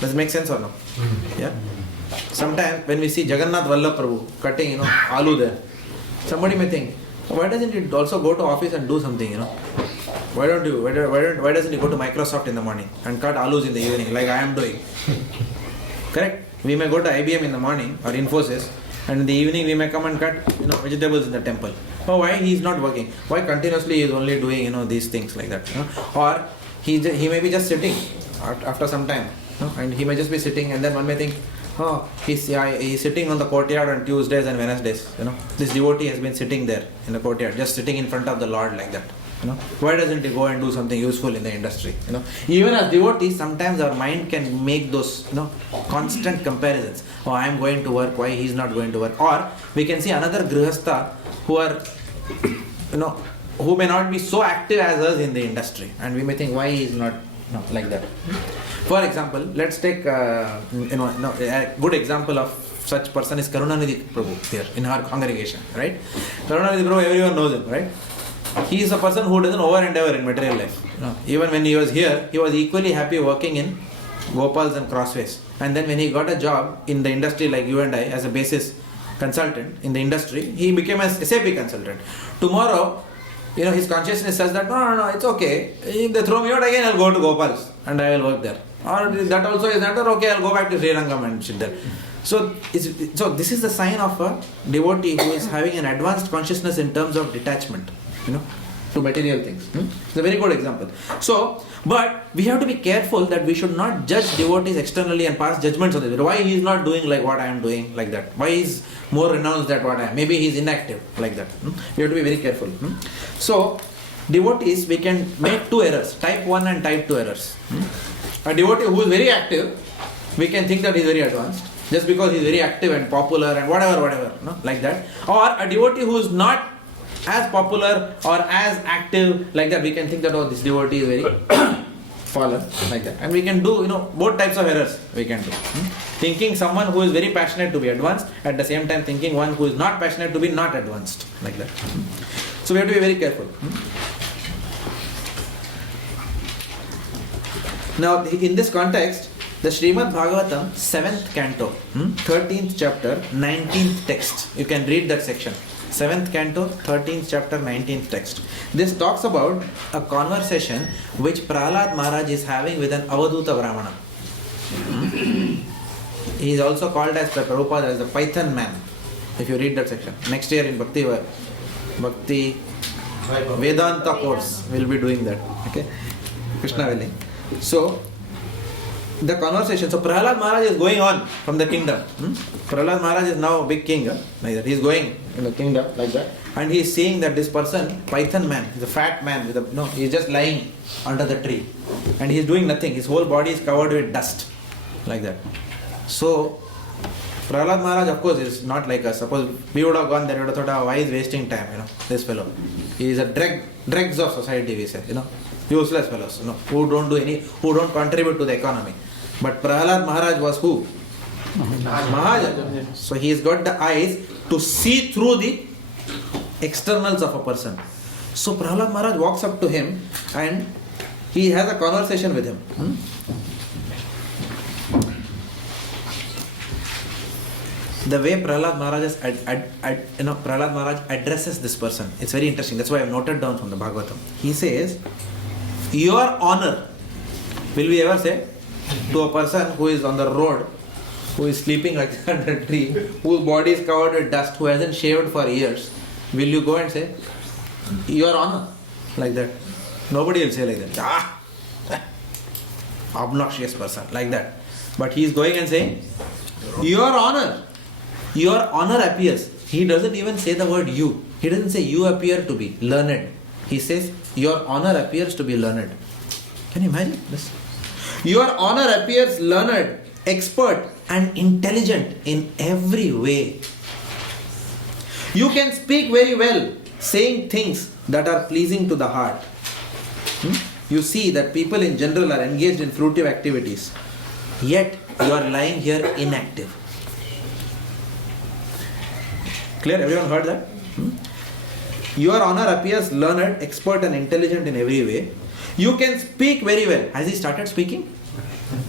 Does it make sense or no? Yeah. Sometimes when we see Jagannath Vallabh Prabhu cutting, aloo there, somebody may think, why doesn't he also go to office and do something? Why doesn't he go to Microsoft in the morning and cut alus in the evening like I am doing? Correct? We may go to IBM in the morning or Infosys, and in the evening we may come and cut vegetables in the temple. Oh, why he is not working? Why continuously he is only doing these things like that? Or he may be just sitting after some time, and he may just be sitting, and then one may think, oh, he's sitting on the courtyard on Tuesdays and Wednesdays. This devotee has been sitting there in the courtyard, just sitting in front of the Lord like that. Why doesn't he go and do something useful in the industry? Even as devotees, sometimes our mind can make those constant comparisons. Oh, I am going to work, why he is not going to work? Or we can see another grihastha who are who may not be so active as us in the industry, and we may think why he is not like that. For example, let's take a good example of such person is Karunanidhi Prabhu here in our congregation, right? Karunanidhi Prabhu, everyone knows him, right? He is a person who doesn't over endeavor in material life. Even when he was here, he was equally happy working in Gopals and Crossways. And then when he got a job in the industry like you and I as a basis consultant in the industry, he became a SAP consultant. Tomorrow, his consciousness says that no, it's okay. If they throw me out again, I'll go to Gopals and I will work there. Or that also is not okay, I'll go back to Sri Rangam and sit there. So this is the sign of a devotee who is having an advanced consciousness in terms of detachment, to material things. It's a very good example. So, but we have to be careful that we should not judge devotees externally and pass judgments on them. Why he is not doing like what I am doing, like that? Why he is more renounced than what I am? Maybe he is inactive, like that. We have to be very careful. So, devotees, we can make two errors, type 1 and type 2 errors. A devotee who is very active, we can think that he is very advanced, just because he is very active and popular and whatever, like that. Or a devotee who is not as popular or as active, like that, we can think that, oh, this devotee is very fallen, like that. And we can do, both types of errors we can do. Thinking someone who is very passionate to be advanced, at the same time thinking one who is not passionate to be not advanced, like that. So we have to be very careful. Now, in this context, the Srimad Bhagavatam, 7th canto, 13th chapter, 19th text. You can read that section. 7th canto, 13th chapter, 19th text. This talks about a conversation which Prahlad Maharaj is having with an Avaduta Brahmana. He is also called as the Prabhupada as the Python man. If you read that section. Next year in Bhakti Vedanta course, we'll be doing that. Okay? Krishna willing. So, the conversation. So, Prahlad Maharaj is going on from the kingdom. Prahlad Maharaj is now a big king. Like that. He is going in the kingdom like that. And he is seeing that this person, Python man, is a fat man. He is just lying under the tree. And he is doing nothing. His whole body is covered with dust. Like that. So, Prahlad Maharaj, of course, is not like us. Suppose we would have gone there, we would have thought, why is wasting time, this fellow. He is a dregs of society, we say, useless fellows, who don't contribute to the economy. But Prahlad Maharaj was who? Mahajan. So he has got the eyes to see through the externals of a person. So Prahlad Maharaj walks up to him and he has a conversation with him. The way Prahlad Maharaj addresses this person, it's very interesting. That's why I've noted down from the Bhagavatam. He says, your honor, will we ever say to a person who is on the road, who is sleeping like under a tree, whose body is covered with dust, who hasn't shaved for years, will you go and say, your honor, like that? Nobody will say like that. Obnoxious person, like that. But he is going and saying, your honor appears. He doesn't even say the word you. He doesn't say you appear to be learned. He says, your honor appears to be learned. Can you imagine this? Your honor appears learned, expert and intelligent in every way. You can speak very well, saying things that are pleasing to the heart. You see that people in general are engaged in fruitive activities, yet you are lying here inactive. Clear? Everyone heard that? Your honor appears learned, expert and intelligent in every way. You can speak very well. Has he started speaking?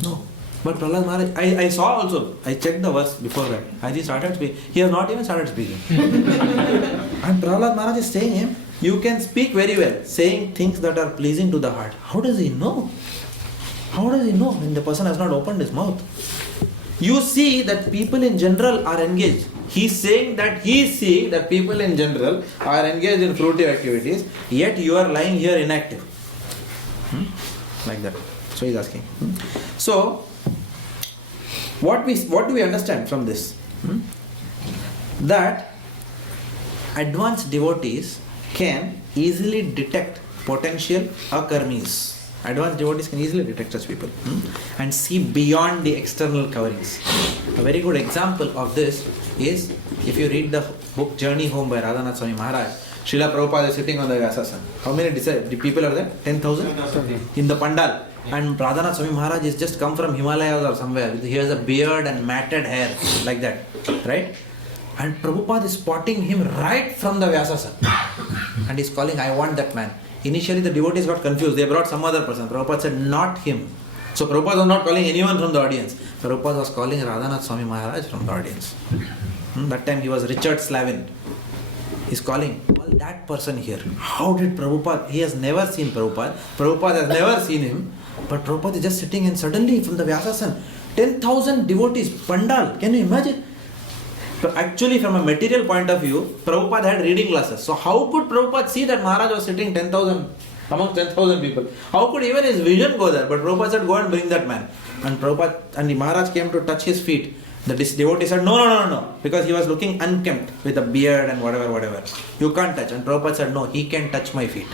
No. But Prahlad Maharaj, I saw also, I checked the verse before that. Has he started speaking? He has not even started speaking. And Prahlad Maharaj is saying him, you can speak very well, saying things that are pleasing to the heart. How does he know? How does he know when the person has not opened his mouth? You see that people in general are engaged. He's saying that he sees that people in general are engaged in fruitive activities, yet you are lying here inactive. Like that. So he's asking. So, what do we understand from this? That advanced devotees can easily detect potential akarmis. Advanced devotees can easily detect such people and see beyond the external coverings. A very good example of this is if you read the book Journey Home by Radhanath Swami Maharaj. Srila Prabhupada is sitting on the Vyasasana. How many people are there? 10,000? In the Pandal. And Radhanath Swami Maharaj is just come from Himalayas or somewhere. He has a beard and matted hair like that. Right? And Prabhupada is spotting him right from the Vyasasana. And he's calling, I want that man. Initially the devotees got confused. They brought some other person. Prabhupada said, not him. So Prabhupada was not calling anyone from the audience. Prabhupada was calling Radhanath Swami Maharaj from the audience. That time he was Richard Slavin. He's calling, well, that person here. How did Prabhupada? He has never seen Prabhupada. Prabhupada has never seen him. But Prabhupada is just sitting and suddenly from the Vyasasana, 10,000 devotees, Pandal. Can you imagine? So actually from a material point of view, Prabhupada had reading glasses. So how could Prabhupada see that Maharaj was sitting 10,000 among 10,000 people? How could even his vision go there? But Prabhupada said, go and bring that man. And Prabhupada and the Maharaj came to touch his feet. The devotee said, no. Because he was looking unkempt with a beard and whatever. You can't touch. And Prabhupada said, no, he can touch my feet.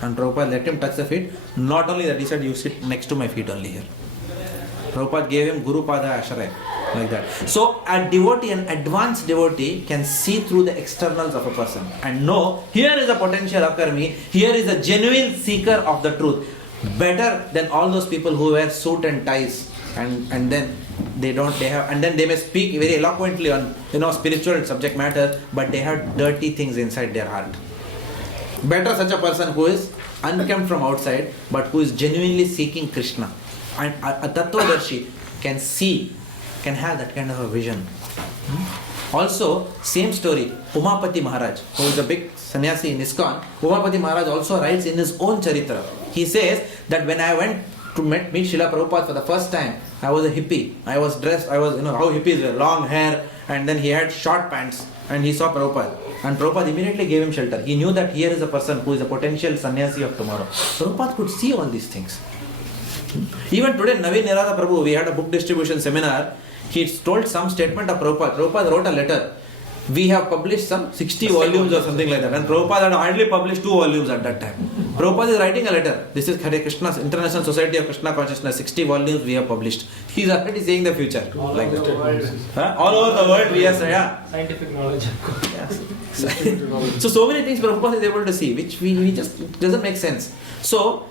And Prabhupada let him touch the feet. Not only that, he said, you sit next to my feet only here. Prabhupada gave him Guru Pada Ashraya. Like that. So a devotee, an advanced devotee can see through the externals of a person and know here is a potential akarmi, here is a genuine seeker of the truth. Better than all those people who wear suit and ties and then they may speak very eloquently on spiritual subject matter, but they have dirty things inside their heart. Better such a person who is unkempt from outside but who is genuinely seeking Krishna. And a Tattvadarshi can have that kind of a vision. Also, same story, Umapati Maharaj, who is a big sannyasi in ISKCON, Umapati Maharaj also writes in his own charitra. He says that when I went to meet Srila Prabhupada for the first time, I was a hippie. I was dressed, how hippies were, long hair, and then he had short pants, and he saw Prabhupada. And Prabhupada immediately gave him shelter. He knew that here is a person who is a potential sannyasi of tomorrow. Prabhupada could see all these things. Even today, Naveen Nirada Prabhu, we had a book distribution seminar. He told some statement of Prabhupada. Prabhupada wrote a letter. We have published some 60 volumes or something like that. And Prabhupada had hardly published 2 volumes at that time. Prabhupada is writing a letter. This is Hare Krishna's International Society of Krishna Consciousness. 60 volumes we have published. He is already saying the future. All like over that. the world. All over the world we have scientific knowledge. So many things Prabhupada is able to see, which we just, it doesn't make sense. So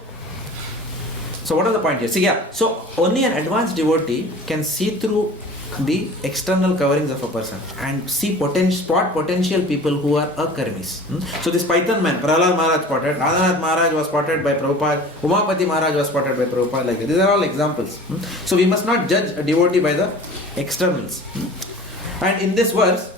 what is the point here? So only an advanced devotee can see through the external coverings of a person and see spot potential people who are akarmis. So this Python man, Prahlad Maharaj spotted, Radhanath Maharaj was spotted by Prabhupada, Umapati Maharaj was spotted by Prabhupada, like that. These are all examples. So we must not judge a devotee by the externals. And in this verse,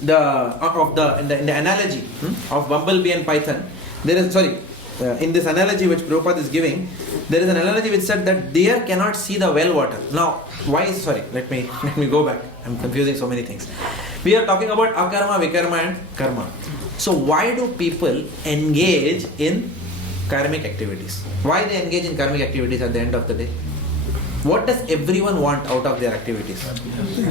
in the analogy of bumblebee and python, in this analogy which Prabhupada is giving, there is an analogy which said that deer cannot see the well water. Now, let me go back. I'm confusing so many things. We are talking about akarma, vikarma and karma. So why do people engage in karmic activities? Why they engage in karmic activities at the end of the day? What does everyone want out of their activities?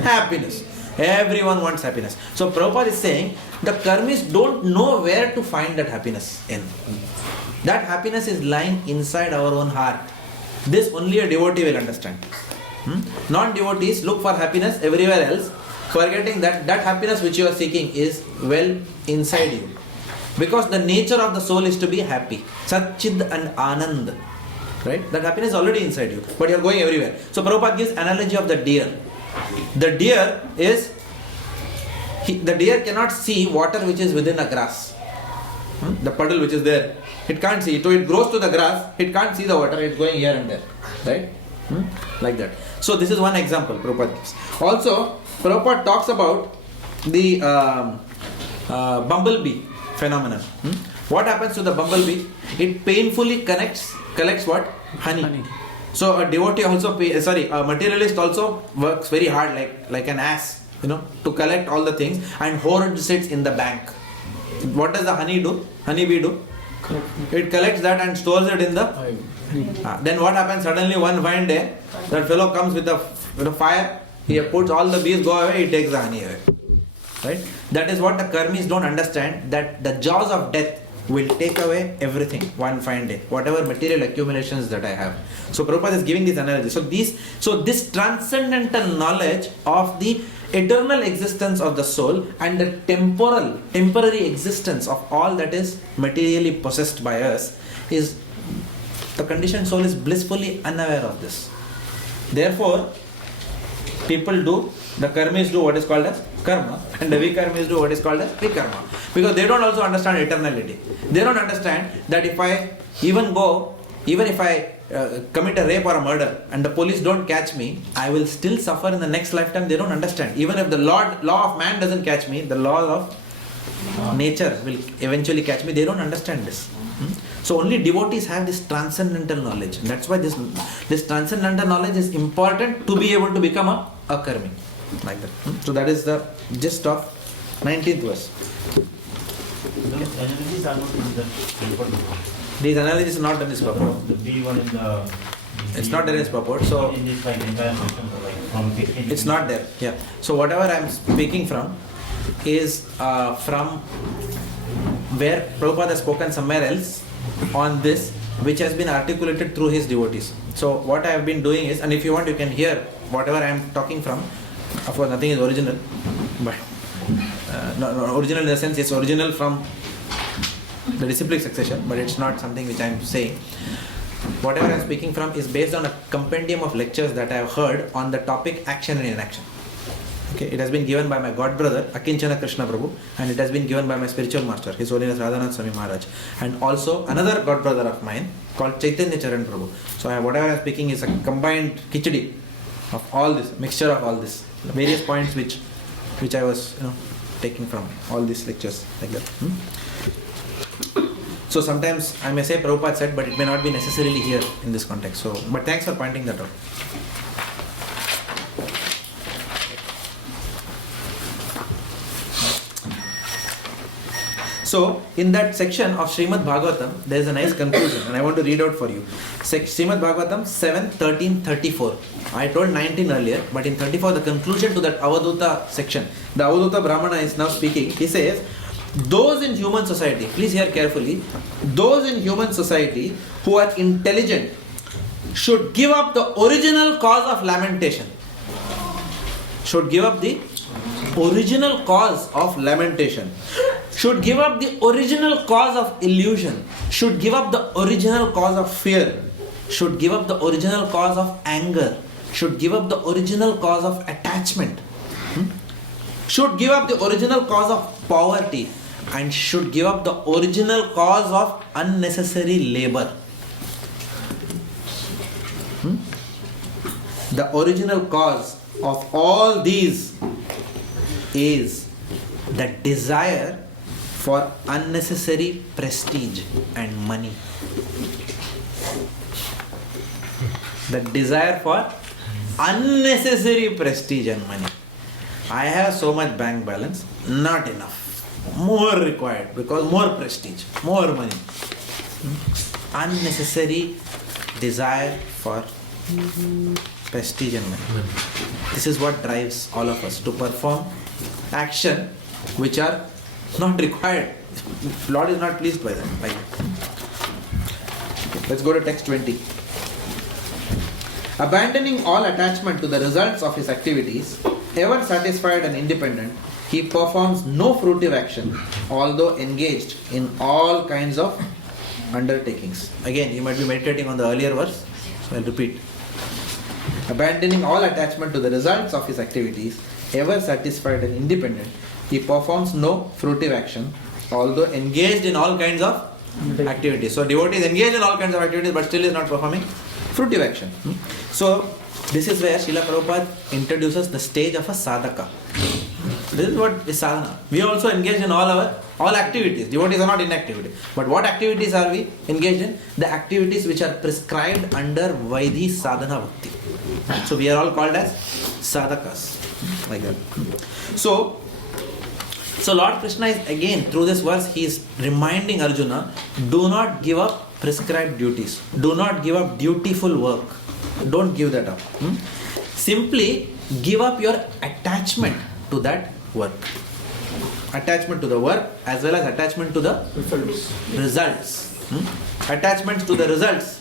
Happiness. Everyone wants happiness. So Prabhupada is saying the karmis don't know where to find that happiness in. That happiness is lying inside our own heart. This only a devotee will understand. Non-devotees look for happiness everywhere else, forgetting that that happiness which you are seeking is well inside you. Because the nature of the soul is to be happy. Satchid and Anand. Right? That happiness is already inside you, but you are going everywhere. So Prabhupada gives analogy of the deer. The deer cannot see water which is within a grass. The puddle which is there. It can't see. So it grows to the grass, it can't see the water, it's going here and there. Right? Like that. So this is one example Prabhupada gives. Also, Prabhupada talks about the bumblebee phenomenon. What happens to the bumblebee? It painfully collects what? Honey. So a devotee also, a materialist also works very hard like an ass, to collect all the things and hoards it in the bank. What does the honeybee do? It collects that and stores it in the then what happens? Suddenly one fine day, that fellow comes with a fire, he puts all the bees go away, he takes the honey away. Right? That is what the karmis don't understand, that the jaws of death will take away everything one fine day, whatever material accumulations that I have. So Prabhupada is giving this analogy. So this transcendental knowledge of the eternal existence of the soul and the temporary existence of all that is materially possessed by us is, the conditioned soul is blissfully unaware of this. Therefore, the karmis do what is called as karma, and the vikarmis do what is called as vikarma. Because they don't also understand eternality. They don't understand that if I commit a rape or a murder and the police don't catch me, I will still suffer in the next lifetime. They don't understand. Even if the law of man doesn't catch me, the law of nature will eventually catch me. They don't understand this. So only devotees have this transcendental knowledge. And that's why this transcendental knowledge is important to be able to become a karmi. Like that. So that is the gist of 19th verse. These analyses are not in this purport. The B one in the... It's not there in this purport. So in this entire section, from 15 it's not there. Yeah. So whatever I am speaking from is from where Prabhupada has spoken somewhere else on this, which has been articulated through his devotees. So what I have been doing is, and if you want you can hear whatever I am talking from. Of course nothing is original, but no, original in the sense it's original from the disciplic succession, but it's not something which I am saying. Whatever I am speaking from is based on a compendium of lectures that I have heard on the topic action and inaction. Okay, it has been given by my god brother Akinchana Krishna Prabhu, and it has been given by my spiritual master, His Holiness Radhanath Swami Maharaj, and also another god brother of mine called Chaitanya Charan Prabhu. So whatever I am speaking is a combined khichdi of all this, mixture of all this, various points which I was taking from all these lectures like that. So sometimes I may say Prabhupada said, but it may not be necessarily here in this context. So, but thanks for pointing that out. So in that section of Srimad Bhagavatam, there is a nice conclusion, and I want to read out for you. Srimad Bhagavatam 7:13-34. I told 19 earlier, but in 34 the conclusion to that Avaduta section. The Avaduta Brahmana is now speaking. He says, those in human society, please hear carefully, those in human society who are intelligent should give up the original cause of lamentation. Should give up the original cause of lamentation. Should give up the original cause of illusion. Should give up the original cause of fear. Should give up the original cause of anger. Should give up the original cause of attachment. Should give up the original cause of poverty. And should give up the original cause of unnecessary labor. The original cause of all these is the desire for unnecessary prestige and money. The desire for unnecessary prestige and money. I have so much bank balance, not enough. More required because more prestige, more money. Unnecessary desire for prestige and money. This is what drives all of us to perform action which are not required. Lord is not pleased by them. Like, let's go to text 20. Abandoning all attachment to the results of his activities, ever satisfied and independent, he performs no fruitive action, although engaged in all kinds of undertakings. Again, you might be meditating on the earlier verse, so I'll repeat. Abandoning all attachment to the results of his activities, ever satisfied and independent, he performs no fruitive action, although engaged in all kinds of activities. So devotee is engaged in all kinds of activities but still is not performing fruitive action. So this is where Srila Prabhupada introduces the stage of a sadhaka. This is what is sadhana. We are also engaged in all activities. Devotees are not inactivity. But what activities are we engaged in? The activities which are prescribed under Vaidhi sadhana bhakti. So we are all called as sadhakas. Like that. So Lord Krishna is again, through this verse, he is reminding Arjuna, do not give up prescribed duties. Do not give up dutiful work. Don't give that up. Simply give up your attachment to that work. Attachment to the work as well as attachment to the results. Attachment to the results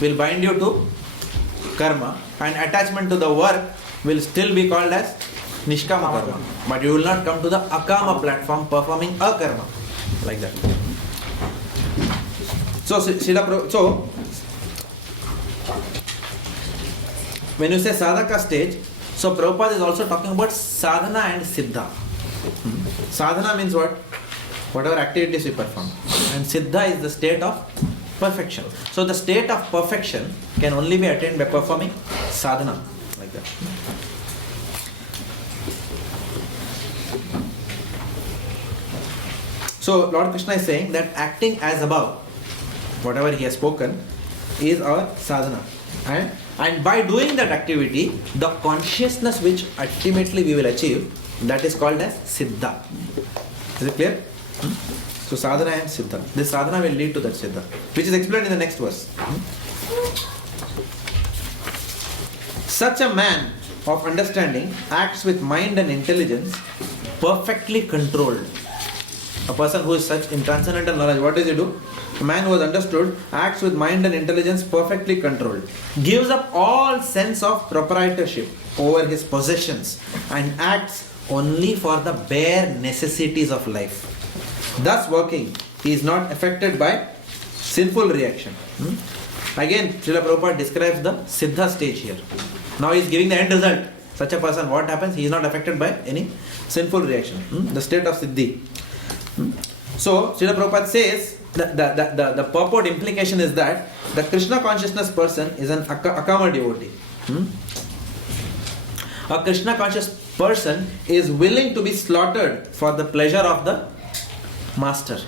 will bind you to karma, and attachment to the work will still be called as nishkama karma. But you will not come to the akama platform performing akarma. Like that. So when you say sadhaka stage, so Prabhupada is also talking about sadhana and siddha. Sadhana means what? Whatever activities we perform. And siddha is the state of perfection. So the state of perfection can only be attained by performing sadhana. Like that. So Lord Krishna is saying that acting as above, whatever he has spoken, is our sadhana. And by doing that activity, the consciousness which ultimately we will achieve, that is called as siddha. Is it clear? So sadhana and siddha. This sadhana will lead to that siddha, which is explained in the next verse. Such a man of understanding acts with mind and intelligence perfectly controlled. A person who is such in transcendental knowledge, what does he do? A man who has understood acts with mind and intelligence perfectly controlled, gives up all sense of proprietorship over his possessions and acts only for the bare necessities of life. Thus working, he is not affected by sinful reaction. Again, Srila Prabhupada describes the siddha stage here. Now he is giving the end result. Such a person, what happens? He is not affected by any sinful reaction. The state of siddhi. So Srila Prabhupada says the purport implication is that the Krishna consciousness person is an akama devotee. A Krishna conscious person is willing to be slaughtered for the pleasure of the master.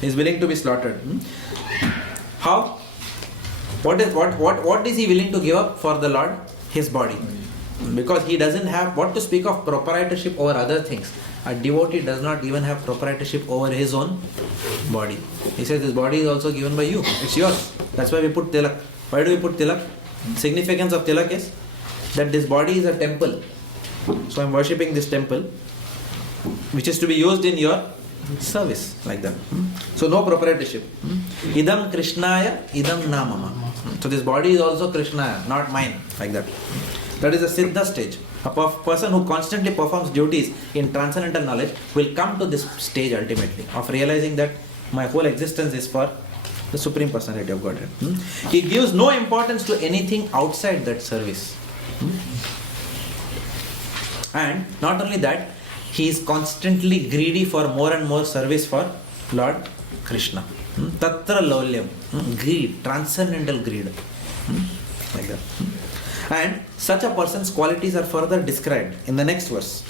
He is willing to be slaughtered. How? What is he willing to give up for the Lord? His body. Because he doesn't have what to speak of proprietorship over other things. A devotee does not even have proprietorship over his own body. He says this body is also given by you. It's yours. That's why we put tilak. Why do we put tilak? Significance of tilak is that this body is a temple. So I'm worshipping this temple, which is to be used in your service, like that. So no proprietorship. Idam Krishnaya, idam namama. So this body is also Krishnaya, not mine, like that. That is a siddha stage. A person who constantly performs duties in transcendental knowledge will come to this stage ultimately of realizing that my whole existence is for the Supreme Personality of Godhead. He gives no importance to anything outside that service. And not only that, he is constantly greedy for more and more service for Lord Krishna. Tatra laulyam, greed, transcendental greed. Like that. And such a person's qualities are further described in the next verse,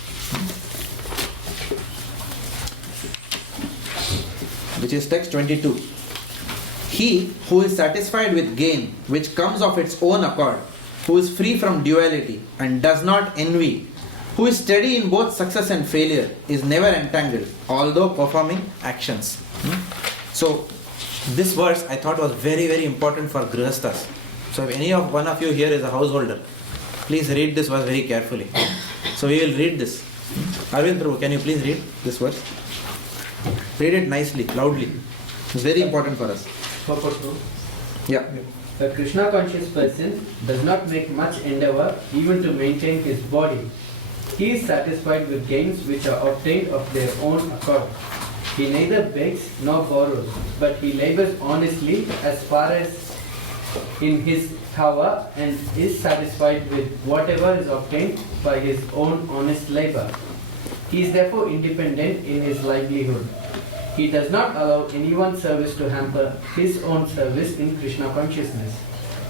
which is text 22. He who is satisfied with gain which comes of its own accord, who is free from duality and does not envy, who is steady in both success and failure, is never entangled, although performing actions. So, this verse I thought was very, very important for Grihasthas. So, if one of you here is a householder, please read this verse very carefully. So, we will read this. Arvind Prabhu, can you please read this verse? Read it nicely, loudly. It's very important for us. Yeah. A Krishna conscious person does not make much endeavor even to maintain his body. He is satisfied with gains which are obtained of their own accord. He neither begs nor borrows, but he labors honestly as far as in his power and is satisfied with whatever is obtained by his own honest labor. He is therefore independent in his livelihood. He does not allow anyone's service to hamper his own service in Krishna consciousness.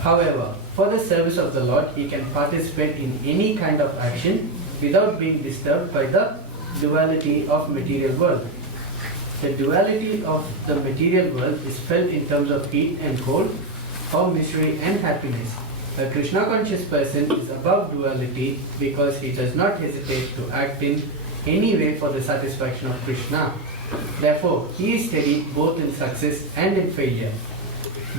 However, for the service of the Lord, he can participate in any kind of action without being disturbed by the duality of material world. The duality of the material world is felt in terms of heat and cold, or misery and happiness. A Krishna conscious person is above duality because he does not hesitate to act in any way for the satisfaction of Krishna. Therefore, he is steady both in success and in failure.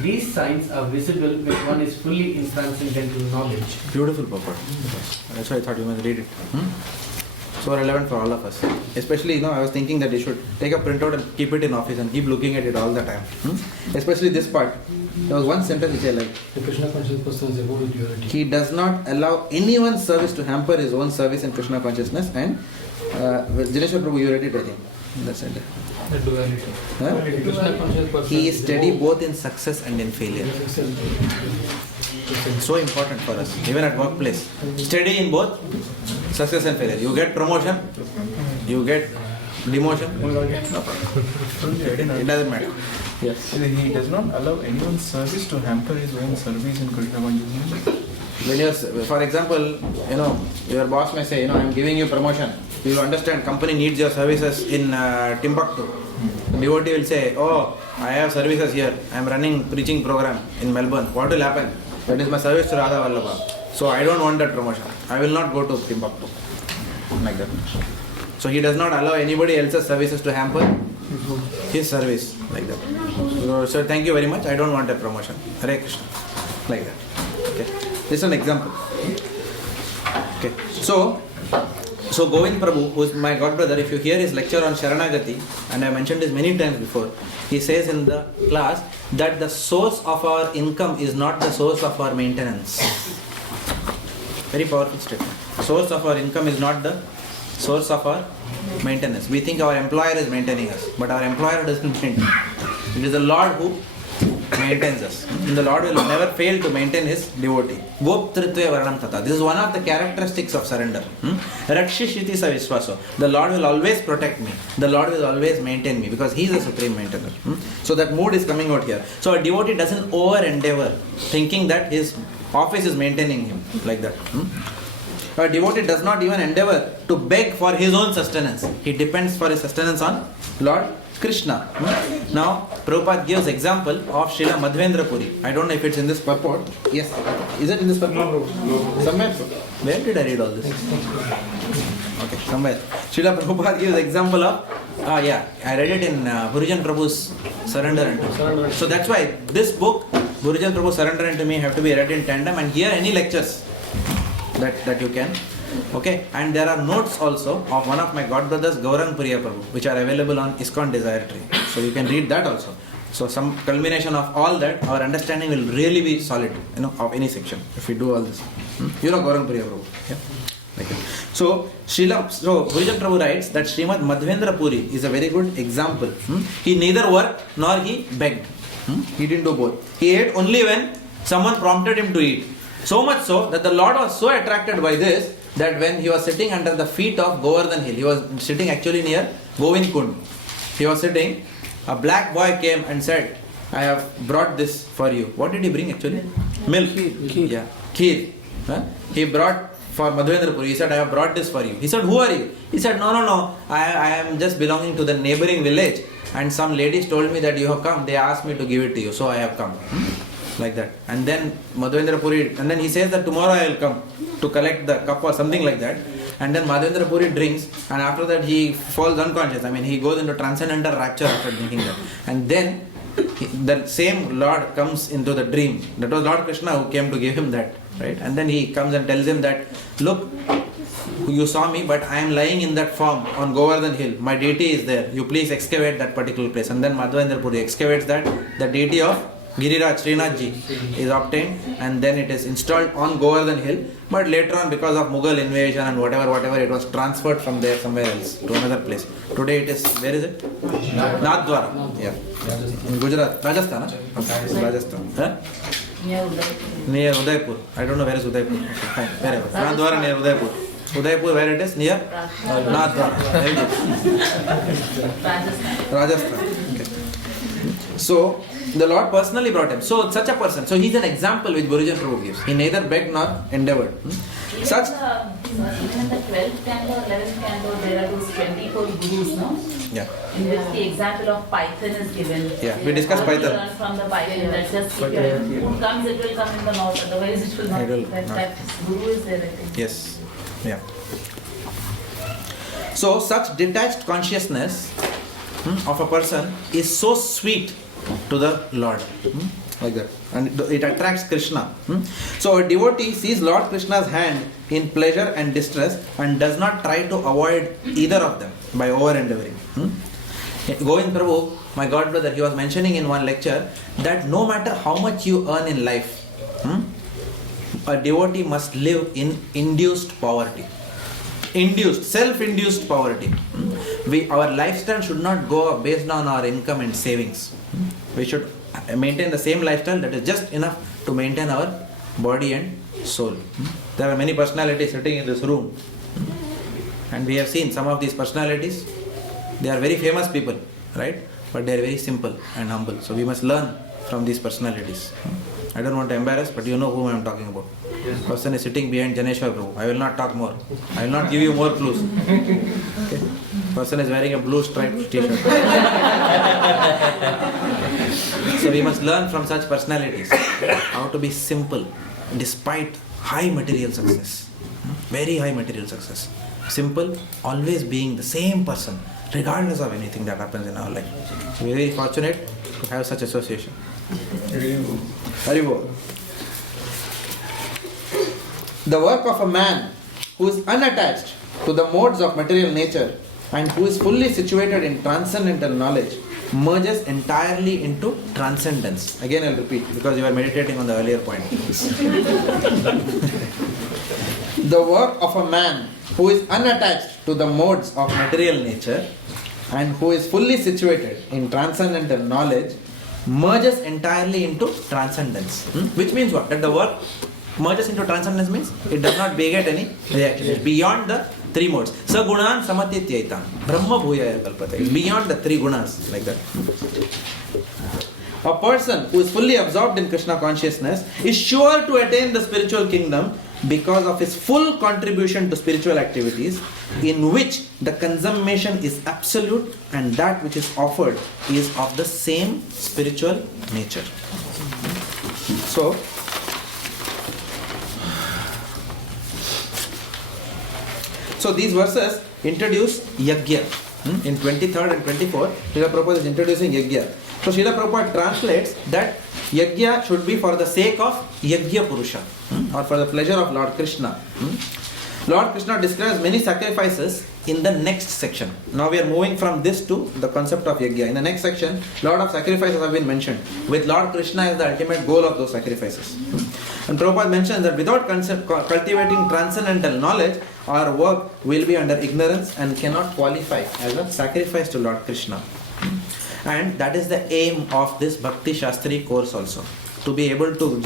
These signs are visible when one is fully in transcendental knowledge. Beautiful purport. That's why I thought you must read it. So relevant for all of us. Especially, I was thinking that you should take a printout and keep it in office and keep looking at it all the time. Especially this part. There was one sentence which I liked. The Krishna conscious person is above duality. He does not allow anyone's service to hamper his own service in Krishna consciousness. And Janeshwar Prabhu, you read it, I think. That's it. The duality. Huh? The Krishna conscious person He is steady both in success and in failure. So important for us, even at workplace. Steady in both success and failure. You get promotion, you get demotion. No problem. It doesn't matter. Yes. He does not allow anyone's service to hamper his own service in Krishna consciousness. When you're, for example, your boss may say, I'm giving you promotion. You will understand, company needs your services in Timbuktu. The devotee will say, I have services here. I am running preaching program in Melbourne. What will happen? That is my service to Radha Vallabha. So I don't want that promotion. I will not go to Timbuktu. Like that. So he does not allow anybody else's services to hamper his service. Like that. So thank you very much. I don't want a promotion. Hare Krishna. Like that. Okay. This is an example. Okay. So Govind Prabhu, who is my godbrother, if you hear his lecture on Sharanagati, and I mentioned this many times before, he says in the class that the source of our income is not the source of our maintenance. Very powerful statement. Source of our income is not the source of our maintenance. We think our employer is maintaining us, but our employer doesn't maintain. It is the Lord who maintains us. And the Lord will never fail to maintain his devotee. Goptritve varanam tata. This is one of the characteristics of surrender. Rakshishiti sa viswaso. The Lord will always protect me. The Lord will always maintain me because he is the supreme maintainer. So that mood is coming out here. So a devotee doesn't over endeavor thinking that his office is maintaining him like that. A devotee does not even endeavor to beg for his own sustenance. He depends for his sustenance on Lord Krishna. Now, Prabhupada gives example of Srila Madhvendra Puri. I don't know if it's in this purport. Yes. Is it in this purport? No. Somewhere? Where did I read all this? Okay, somewhere. Srila Prabhupada gives example of, I read it in Gurujan Prabhu's Surrender Unto Me. So that's why this book, Gurujan Prabhu's Surrender Unto Me, have to be read in tandem, and here any lectures that you can. Okay, and there are notes also of one of my godbrothers, Gaurang Priya Prabhu, which are available on ISKCON Desire Tree. So you can read that also. So some culmination of all that, our understanding will really be solid, of any section, if we do all this. Gaurang Priya Prabhu. Yeah? Like that. So Gurujan Prabhu writes that Srimad Madhvendra Puri is a very good example. He neither worked nor he begged. He didn't do both. He ate only when someone prompted him to eat. So much so that the Lord was so attracted by this that when he was sitting under the feet of Govardhan Hill, he was sitting actually near Govind Kund. He was sitting, a black boy came and said, I have brought this for you. What did he bring actually? Milk. Kheer. Yeah, kheer. He brought for Madhvendra Puri. He said, I have brought this for you. He said, who are you? He said, no. I am just belonging to the neighboring village, and some ladies told me that you have come. They asked me to give it to you, so I have come. Like that. And then Madhvendra Puri, and then he says that tomorrow I will come to collect the cup or something like that. and then Madhavendra Puri drinks, and after that he falls unconscious. I mean, he goes into transcendental rapture after drinking that. And then the same Lord comes into the dream. That was Lord Krishna who came to give him that, right? And then he comes and tells him that, look, you saw me, but I am lying in that form on Govardhan Hill. My deity is there. You please excavate that particular place. And then Madhavendra Puri excavates that. The deity of Giriraj Srinathji is obtained, and then it is installed on Govardhan Hill. But later on, because of Mughal invasion and whatever, it was transferred from there somewhere else to another place. Today it is, where is it? Nathdwara. Yeah. In Gujarat, Rajasthan. Huh? Rajasthan. Huh? Near Udaipur. I don't know where is Udaipur. Okay, fine. Wherever. Nathdwara near Udaipur. Udaipur, where it is? Near Nathdwara. Very good. Rajasthan. Okay. So the Lord personally brought him. So such a person. So he is an example which Guruji Prabhu gives. He neither begged nor endeavored. Such. Even in the 12th canto or 11th canto, there are those 24 gurus, no? Yeah. In which the example of Python is given. Yeah, we discussed Python. Learn from the Python. That just who comes, it will come in the north. Otherwise, it will not. That guru is there, I think. Yes. Yeah. So such detached consciousness of a person is so sweet to the Lord, like that, and it attracts Krishna. So a devotee sees Lord Krishna's hand in pleasure and distress and does not try to avoid either of them by over endeavoring. Govind Prabhu, my god brother, he was mentioning in one lecture that no matter how much you earn in life, a devotee must live in induced poverty. Self-induced poverty. Our lifestyle should not go up based on our income and savings. We should maintain the same lifestyle that is just enough to maintain our body and soul. There are many personalities sitting in this room, and we have seen some of these personalities. They are very famous people, right? But they are very simple and humble. So we must learn from these personalities. I don't want to embarrass, but you know whom I am talking about. This person is sitting behind Janeshwar Prabhu. I will not talk more. I will not give you more clues. Okay? Person is wearing a blue striped t-shirt. So we must learn from such personalities how to be simple despite high material success. Very high material success. Simple, always being the same person regardless of anything that happens in our life. So we are very fortunate to have such association. Haribol. The work of a man who is unattached to the modes of material nature and who is fully situated in transcendental knowledge merges entirely into transcendence. Again, I'll repeat because you are meditating on the earlier point. The work of a man who is unattached to the modes of material nature and who is fully situated in transcendental knowledge merges entirely into transcendence. Which means what? That the work merges into transcendence means it does not beget any reaction. It's beyond the three modes. Sagunan samatityaitam. Brahma bhuyaya kalpate. It's beyond the three gunas, like that. A person who is fully absorbed in Krishna consciousness is sure to attain the spiritual kingdom because of his full contribution to spiritual activities, in which the consummation is absolute and that which is offered is of the same spiritual nature. So these verses introduce Yajna. In 23rd and 24th, Srila Prabhupada is introducing Yajna. So Srila Prabhupada translates that Yajna should be for the sake of Yajna Purusha, or for the pleasure of Lord Krishna. Lord Krishna describes many sacrifices in the next section. Now we are moving from this to the concept of Yajna. In the next section, lot of sacrifices have been mentioned, with Lord Krishna as the ultimate goal of those sacrifices. And Prabhupada mentions that without cultivating transcendental knowledge, our work will be under ignorance and cannot qualify as a sacrifice to Lord Krishna. And that is the aim of this Bhakti Sastri course also, to be able to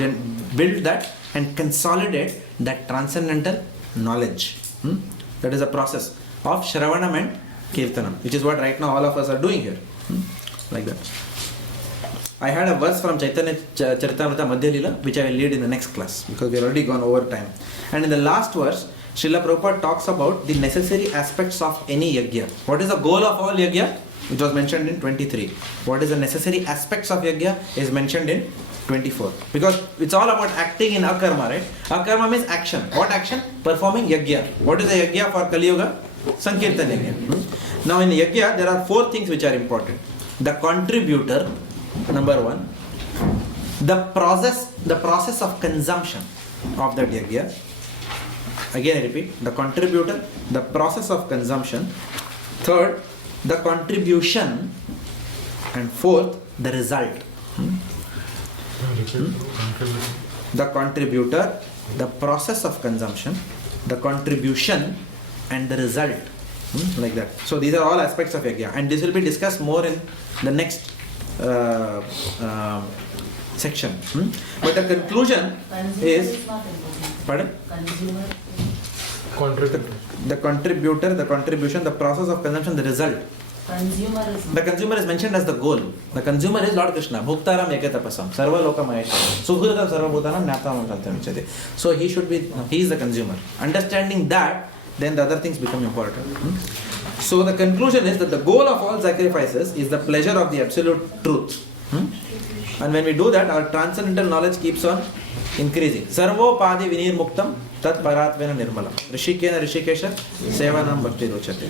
build that and consolidate that transcendental knowledge. That is a process of Shravanam and Kirtanam, which is what right now all of us are doing here. Like that. I had a verse from Chaitanya Charitamrita Madhya Lila, which I will lead in the next class because we have already gone over time. And in the last verse, Srila Prabhupada talks about the necessary aspects of any yajna. What is the goal of all yajna? Which was mentioned in 23. What is the necessary aspects of yajna is mentioned in 24. Because it's all about acting in akarma, right? Akarma means action. What action? Performing yajna. What is a yajna for Kali Yuga? Sankirtan yajna. Now in yajna there are 4 things which are important. The contributor, number 1. The process of consumption of that yajna. Again I repeat, the contributor, the process of consumption. Third, the contribution. And fourth, the result. The contributor, the process of consumption, the contribution and the result. Like that. So these are all aspects of yajna, and this will be discussed more in the next section. But the conclusion is, pardon? The contributor, the contribution, the process of consumption, the result. The consumer is mentioned as the goal. The consumer is Lord Krishna. Bhuktaram ekatapasam. Sarva loka maheshwaram. Suhridam sarva bhutanam nyatam shantam. So he should be, he is the consumer. Understanding that, then the other things become important. So the conclusion is that the goal of all sacrifices is the pleasure of the absolute truth. And when we do that, our transcendental knowledge keeps on increasing. Sarvo padi vinir muktam tat paratvena nirmalam. Rishikena rishikesha sevanam bhakti rochate.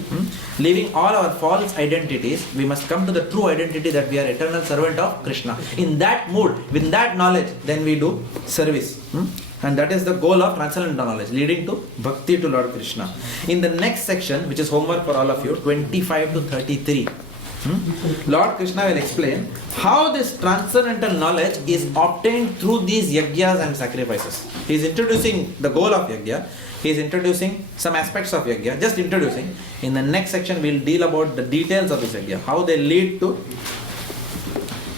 Leaving all our false identities, we must come to the true identity that we are eternal servant of Krishna. In that mood, with that knowledge, then we do service. And that is the goal of transcendental knowledge, leading to bhakti to Lord Krishna. In the next section, which is homework for all of you, 25 to 33, Lord Krishna will explain how this transcendental knowledge is obtained through these yajnas and sacrifices. He is introducing the goal of yajna. He is introducing some aspects of yajna, just introducing. In the next section, we will deal about the details of this yajna, how they lead to,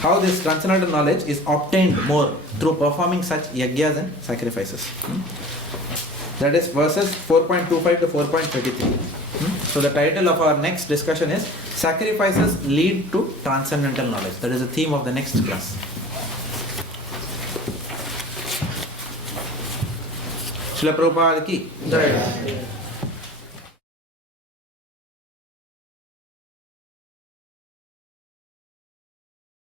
how this transcendental knowledge is obtained more through performing such yajnas and sacrifices. That is verses 4.25 to 4.33. So the title of our next discussion is Sacrifices Lead to Transcendental Knowledge. That is the theme of the next class. Srila Prabhupada ki Jai.